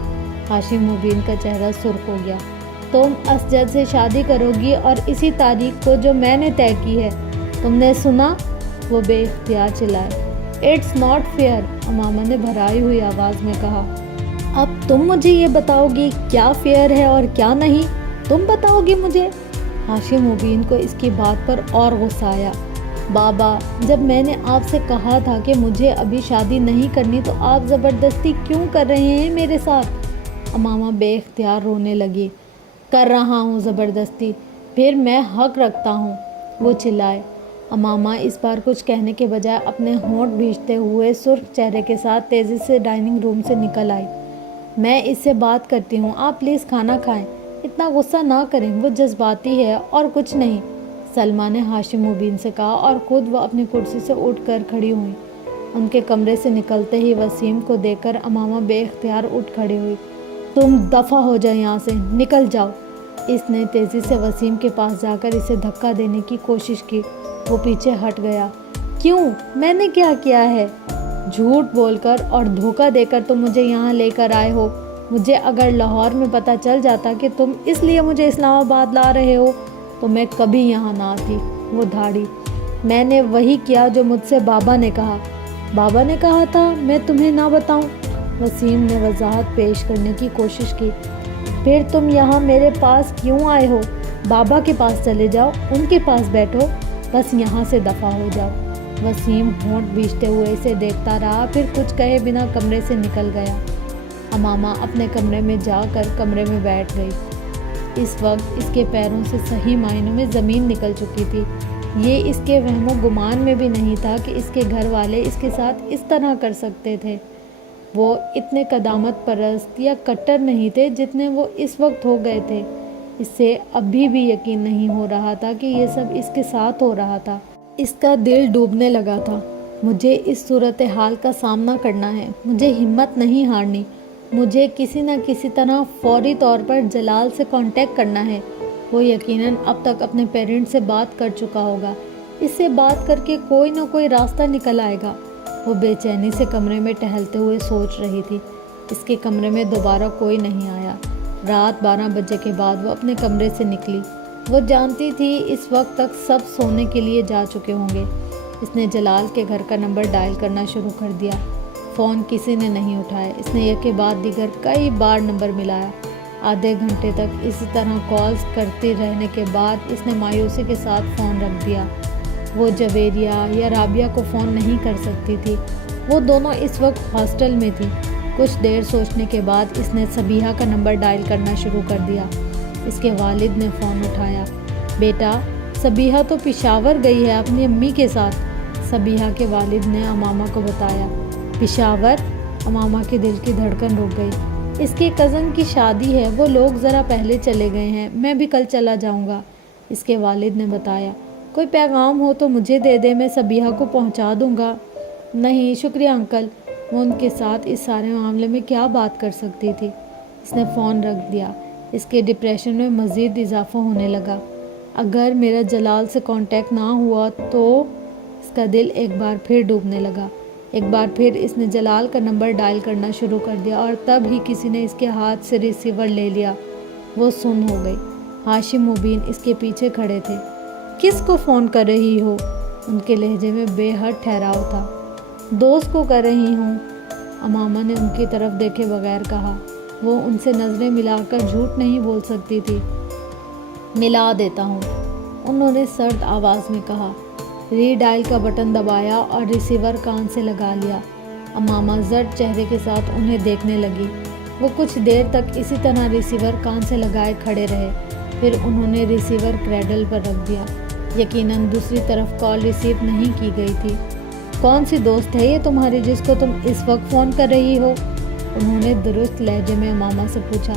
ہاشم مبین کا چہرہ سرخ ہو گیا۔ تم اسجد سے شادی کرو گی اور اسی تاریخ کو جو میں نے طے کی ہے، تم نے سنا؟ وہ بے اختیار چلائے۔ اٹس ناٹ فیئر، امامہ نے بھرائی ہوئی آواز میں کہا۔ اب تم مجھے یہ بتاؤ گی کیا فیئر ہے اور کیا نہیں؟ تم بتاؤ گی مجھے؟ ہاشم مبین کو اس کی بات پر اور غصہ آیا۔ بابا، جب میں نے آپ سے کہا تھا کہ مجھے ابھی شادی نہیں کرنی تو آپ زبردستی کیوں کر رہے ہیں میرے ساتھ؟ امامہ بے اختیار رونے لگی۔ کر رہا ہوں زبردستی، پھر میں حق رکھتا ہوں، وہ چلائے۔ امامہ اس بار کچھ کہنے کے بجائے اپنے ہونٹ بھینچتے ہوئے سرخ چہرے کے ساتھ تیزی سے ڈائننگ روم سے نکل آئی۔ میں اس سے بات کرتی ہوں، آپ پلیز کھانا کھائیں، اتنا غصہ نہ کریں، وہ جذباتی ہے اور کچھ نہیں، سلمیٰ نے ہاشم مبین سے کہا، اور خود وہ اپنی کرسی سے اٹھ کر کھڑی ہوئیں۔ ان کے کمرے سے نکلتے ہی وسیم کو دیکھ کر امامہ بے اختیار اٹھ کھڑی ہوئی۔ تم دفع ہو جائے یہاں سے، نکل جاؤ۔ اس نے تیزی سے وسیم کے پاس جا کر اسے دھکا دینے کی کوشش کی۔ وہ پیچھے ہٹ گیا۔ کیوں؟ میں نے کیا کیا ہے؟ جھوٹ بول کر اور دھوکہ دے کر تم مجھے یہاں لے کر آئے ہو۔ مجھے اگر لاہور میں پتہ چل جاتا کہ تم اس لیے مجھے اسلام آباد لا رہے ہو تو میں کبھی یہاں نہ آتی۔ وہ دھاڑی۔ میں نے وہی کیا جو مجھ سے بابا نے کہا۔ بابا نے کہا تھا میں تمہیں نہ بتاؤں؟ وسیم نے وضاحت پیش کرنے کی کوشش کی۔ پھر تم یہاں میرے پاس کیوں آئے ہو؟ بابا کے پاس چلے جاؤ، ان کے پاس بیٹھو، بس یہاں سے دفع ہو جاؤ۔ وسیم ہونٹ بھینچتے ہوئے اسے دیکھتا رہا، پھر کچھ کہے بنا کمرے سے نکل گیا۔ امامہ اپنے کمرے میں جا کر کمرے میں بیٹھ گئی۔ اس وقت اس کے پیروں سے صحیح معنوں میں زمین نکل چکی تھی۔ یہ اس کے وہم و گمان میں بھی نہیں تھا کہ اس کے گھر والے اس کے ساتھ اس طرح کر سکتے تھے۔ وہ اتنے قدامت پرست یا کٹر نہیں تھے جتنے وہ اس وقت ہو گئے تھے۔ اس سے ابھی بھی یقین نہیں ہو رہا تھا کہ یہ سب اس کے ساتھ ہو رہا تھا۔ اس کا دل ڈوبنے لگا تھا۔ مجھے اس صورتحال کا سامنا کرنا ہے، مجھے ہمت نہیں ہارنی، مجھے کسی نہ کسی طرح فوری طور پر جلال سے کانٹیکٹ کرنا ہے۔ وہ یقیناً اب تک اپنے پیرنٹ سے بات کر چکا ہوگا، اس سے بات کر کے کوئی نہ کوئی راستہ نکل آئے گا۔ وہ بے چینی سے کمرے میں ٹہلتے ہوئے سوچ رہی تھی۔ اس کے کمرے میں دوبارہ کوئی نہیں آیا۔ رات 12 بجے کے بعد وہ اپنے کمرے سے نکلی۔ وہ جانتی تھی اس وقت تک سب سونے کے لیے جا چکے ہوں گے۔ اس نے جلال کے گھر کا نمبر ڈائل کرنا شروع کر دیا۔ فون کسی نے نہیں اٹھایا۔ اس نے ایک کے بعد دیگر کئی بار نمبر ملایا۔ آدھے گھنٹے تک اسی طرح کالز کرتے رہنے کے بعد اس نے مایوسی کے ساتھ فون رکھ دیا۔ وہ جویریہ یا رابعہ کو فون نہیں کر سکتی تھی، وہ دونوں اس وقت ہاسٹل میں تھی۔ کچھ دیر سوچنے کے بعد اس نے صبیحہ کا نمبر ڈائل کرنا شروع کر دیا۔ اس کے والد نے فون اٹھایا۔ بیٹا، صبیحہ تو پشاور گئی ہے اپنی امی کے ساتھ، صبیحہ کے والد نے امامہ کو بتایا۔ پشاور؟ امامہ کے دل کی دھڑکن رک گئی۔ اس کے کزن کی شادی ہے، وہ لوگ ذرا پہلے چلے گئے ہیں، میں بھی کل چلا جاؤں گا، اس کے والد نے بتایا۔ کوئی پیغام ہو تو مجھے دے دے، میں صبیحہ کو پہنچا دوں گا۔ نہیں شکریہ انکل، وہ ان کے ساتھ اس سارے معاملے میں کیا بات کر سکتی تھی۔ اس نے فون رکھ دیا۔ اس کے ڈپریشن میں مزید اضافہ ہونے لگا۔ اگر میرا جلال سے کانٹیکٹ نہ ہوا تو اس کا دل ایک بار پھر ڈوبنے لگا۔ ایک بار پھر اس نے جلال کا نمبر ڈائل کرنا شروع کر دیا اور تب ہی کسی نے اس کے ہاتھ سے ریسیور لے لیا۔ وہ سن ہو گئی۔ ہاشم مبین اس کے پیچھے کھڑے تھے۔ کس کو فون کر رہی ہو؟ ان کے لہجے میں بے حد ٹھہراؤ تھا۔ دوست کو کر رہی ہوں، امامہ نے ان کی طرف دیکھے بغیر کہا۔ وہ ان سے نظریں ملا کر جھوٹ نہیں بول سکتی تھی۔ ملا دیتا ہوں، انہوں نے سرد آواز میں کہا۔ ری ڈائل کا بٹن دبایا اور ریسیور کان سے لگا لیا۔ امامہ زرد چہرے کے ساتھ انہیں دیکھنے لگی۔ وہ کچھ دیر تک اسی طرح ریسیور کان سے لگائے کھڑے رہے، پھر انہوں نے ریسیور کریڈل پر رکھ دیا۔ یقیناً دوسری طرف کال ریسیو نہیں کی گئی تھی۔ کون سی دوست ہے یہ تمہاری جس کو تم اس وقت فون کر رہی ہو؟ انہوں نے درست لہجے میں امامہ سے پوچھا۔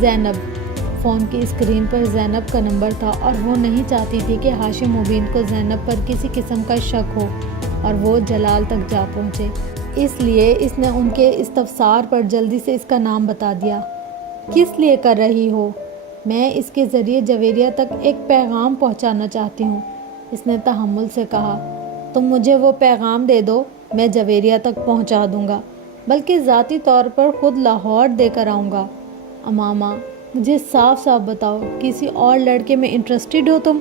زینب۔ فون کی اسکرین پر زینب کا نمبر تھا اور وہ نہیں چاہتی تھی کہ ہاشم مبین کو زینب پر کسی قسم کا شک ہو اور وہ جلال تک جا پہنچے، اس لیے اس نے ان کے استفسار پر جلدی سے اس کا نام بتا دیا۔ کس لیے کر رہی ہو؟ میں اس کے ذریعے جویریہ تک ایک پیغام پہنچانا چاہتی ہوں، اس نے تحمل سے کہا۔ تم مجھے وہ پیغام دے دو، میں جویریہ تک پہنچا دوں گا، بلکہ ذاتی طور پر خود لاہور دے کر آؤں گا۔ امامہ، مجھے صاف صاف بتاؤ، کسی اور لڑکے میں انٹرسٹڈ ہو تم؟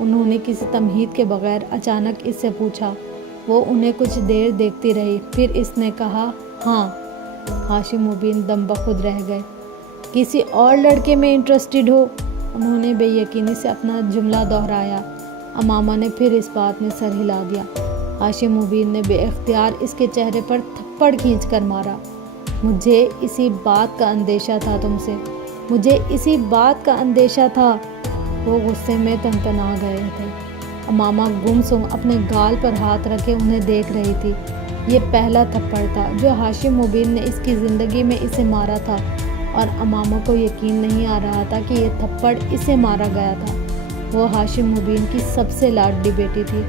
انہوں نے کسی تمہید کے بغیر اچانک اس سے پوچھا۔ وہ انہیں کچھ دیر دیکھتی رہی، پھر اس نے کہا، ہاں۔ ہاشم مبین دم بخود رہ گئے۔ کسی اور لڑکے میں انٹرسٹڈ ہو؟ انہوں نے بے یقینی سے اپنا جملہ دہرایا۔ امامہ نے پھر اس بات میں سر ہلا دیا۔ ہاشم مبین نے بے اختیار اس کے چہرے پر تھپڑ کھینچ کر مارا۔ مجھے اسی بات کا اندیشہ تھا تم سے، مجھے اسی بات کا اندیشہ تھا۔ وہ غصے میں تنتنا گئے تھے۔ امامہ گمسم اپنے گال پر ہاتھ رکھے انہیں دیکھ رہی تھی۔ یہ پہلا تھپڑ تھا جو ہاشم مبین نے اس کی زندگی میں اسے مارا تھا، اور امامہ کو یقین نہیں آ رہا تھا کہ یہ تھپڑ اسے مارا گیا تھا۔ وہ ہاشم مبین کی سب سے لاڈلی بیٹی تھی۔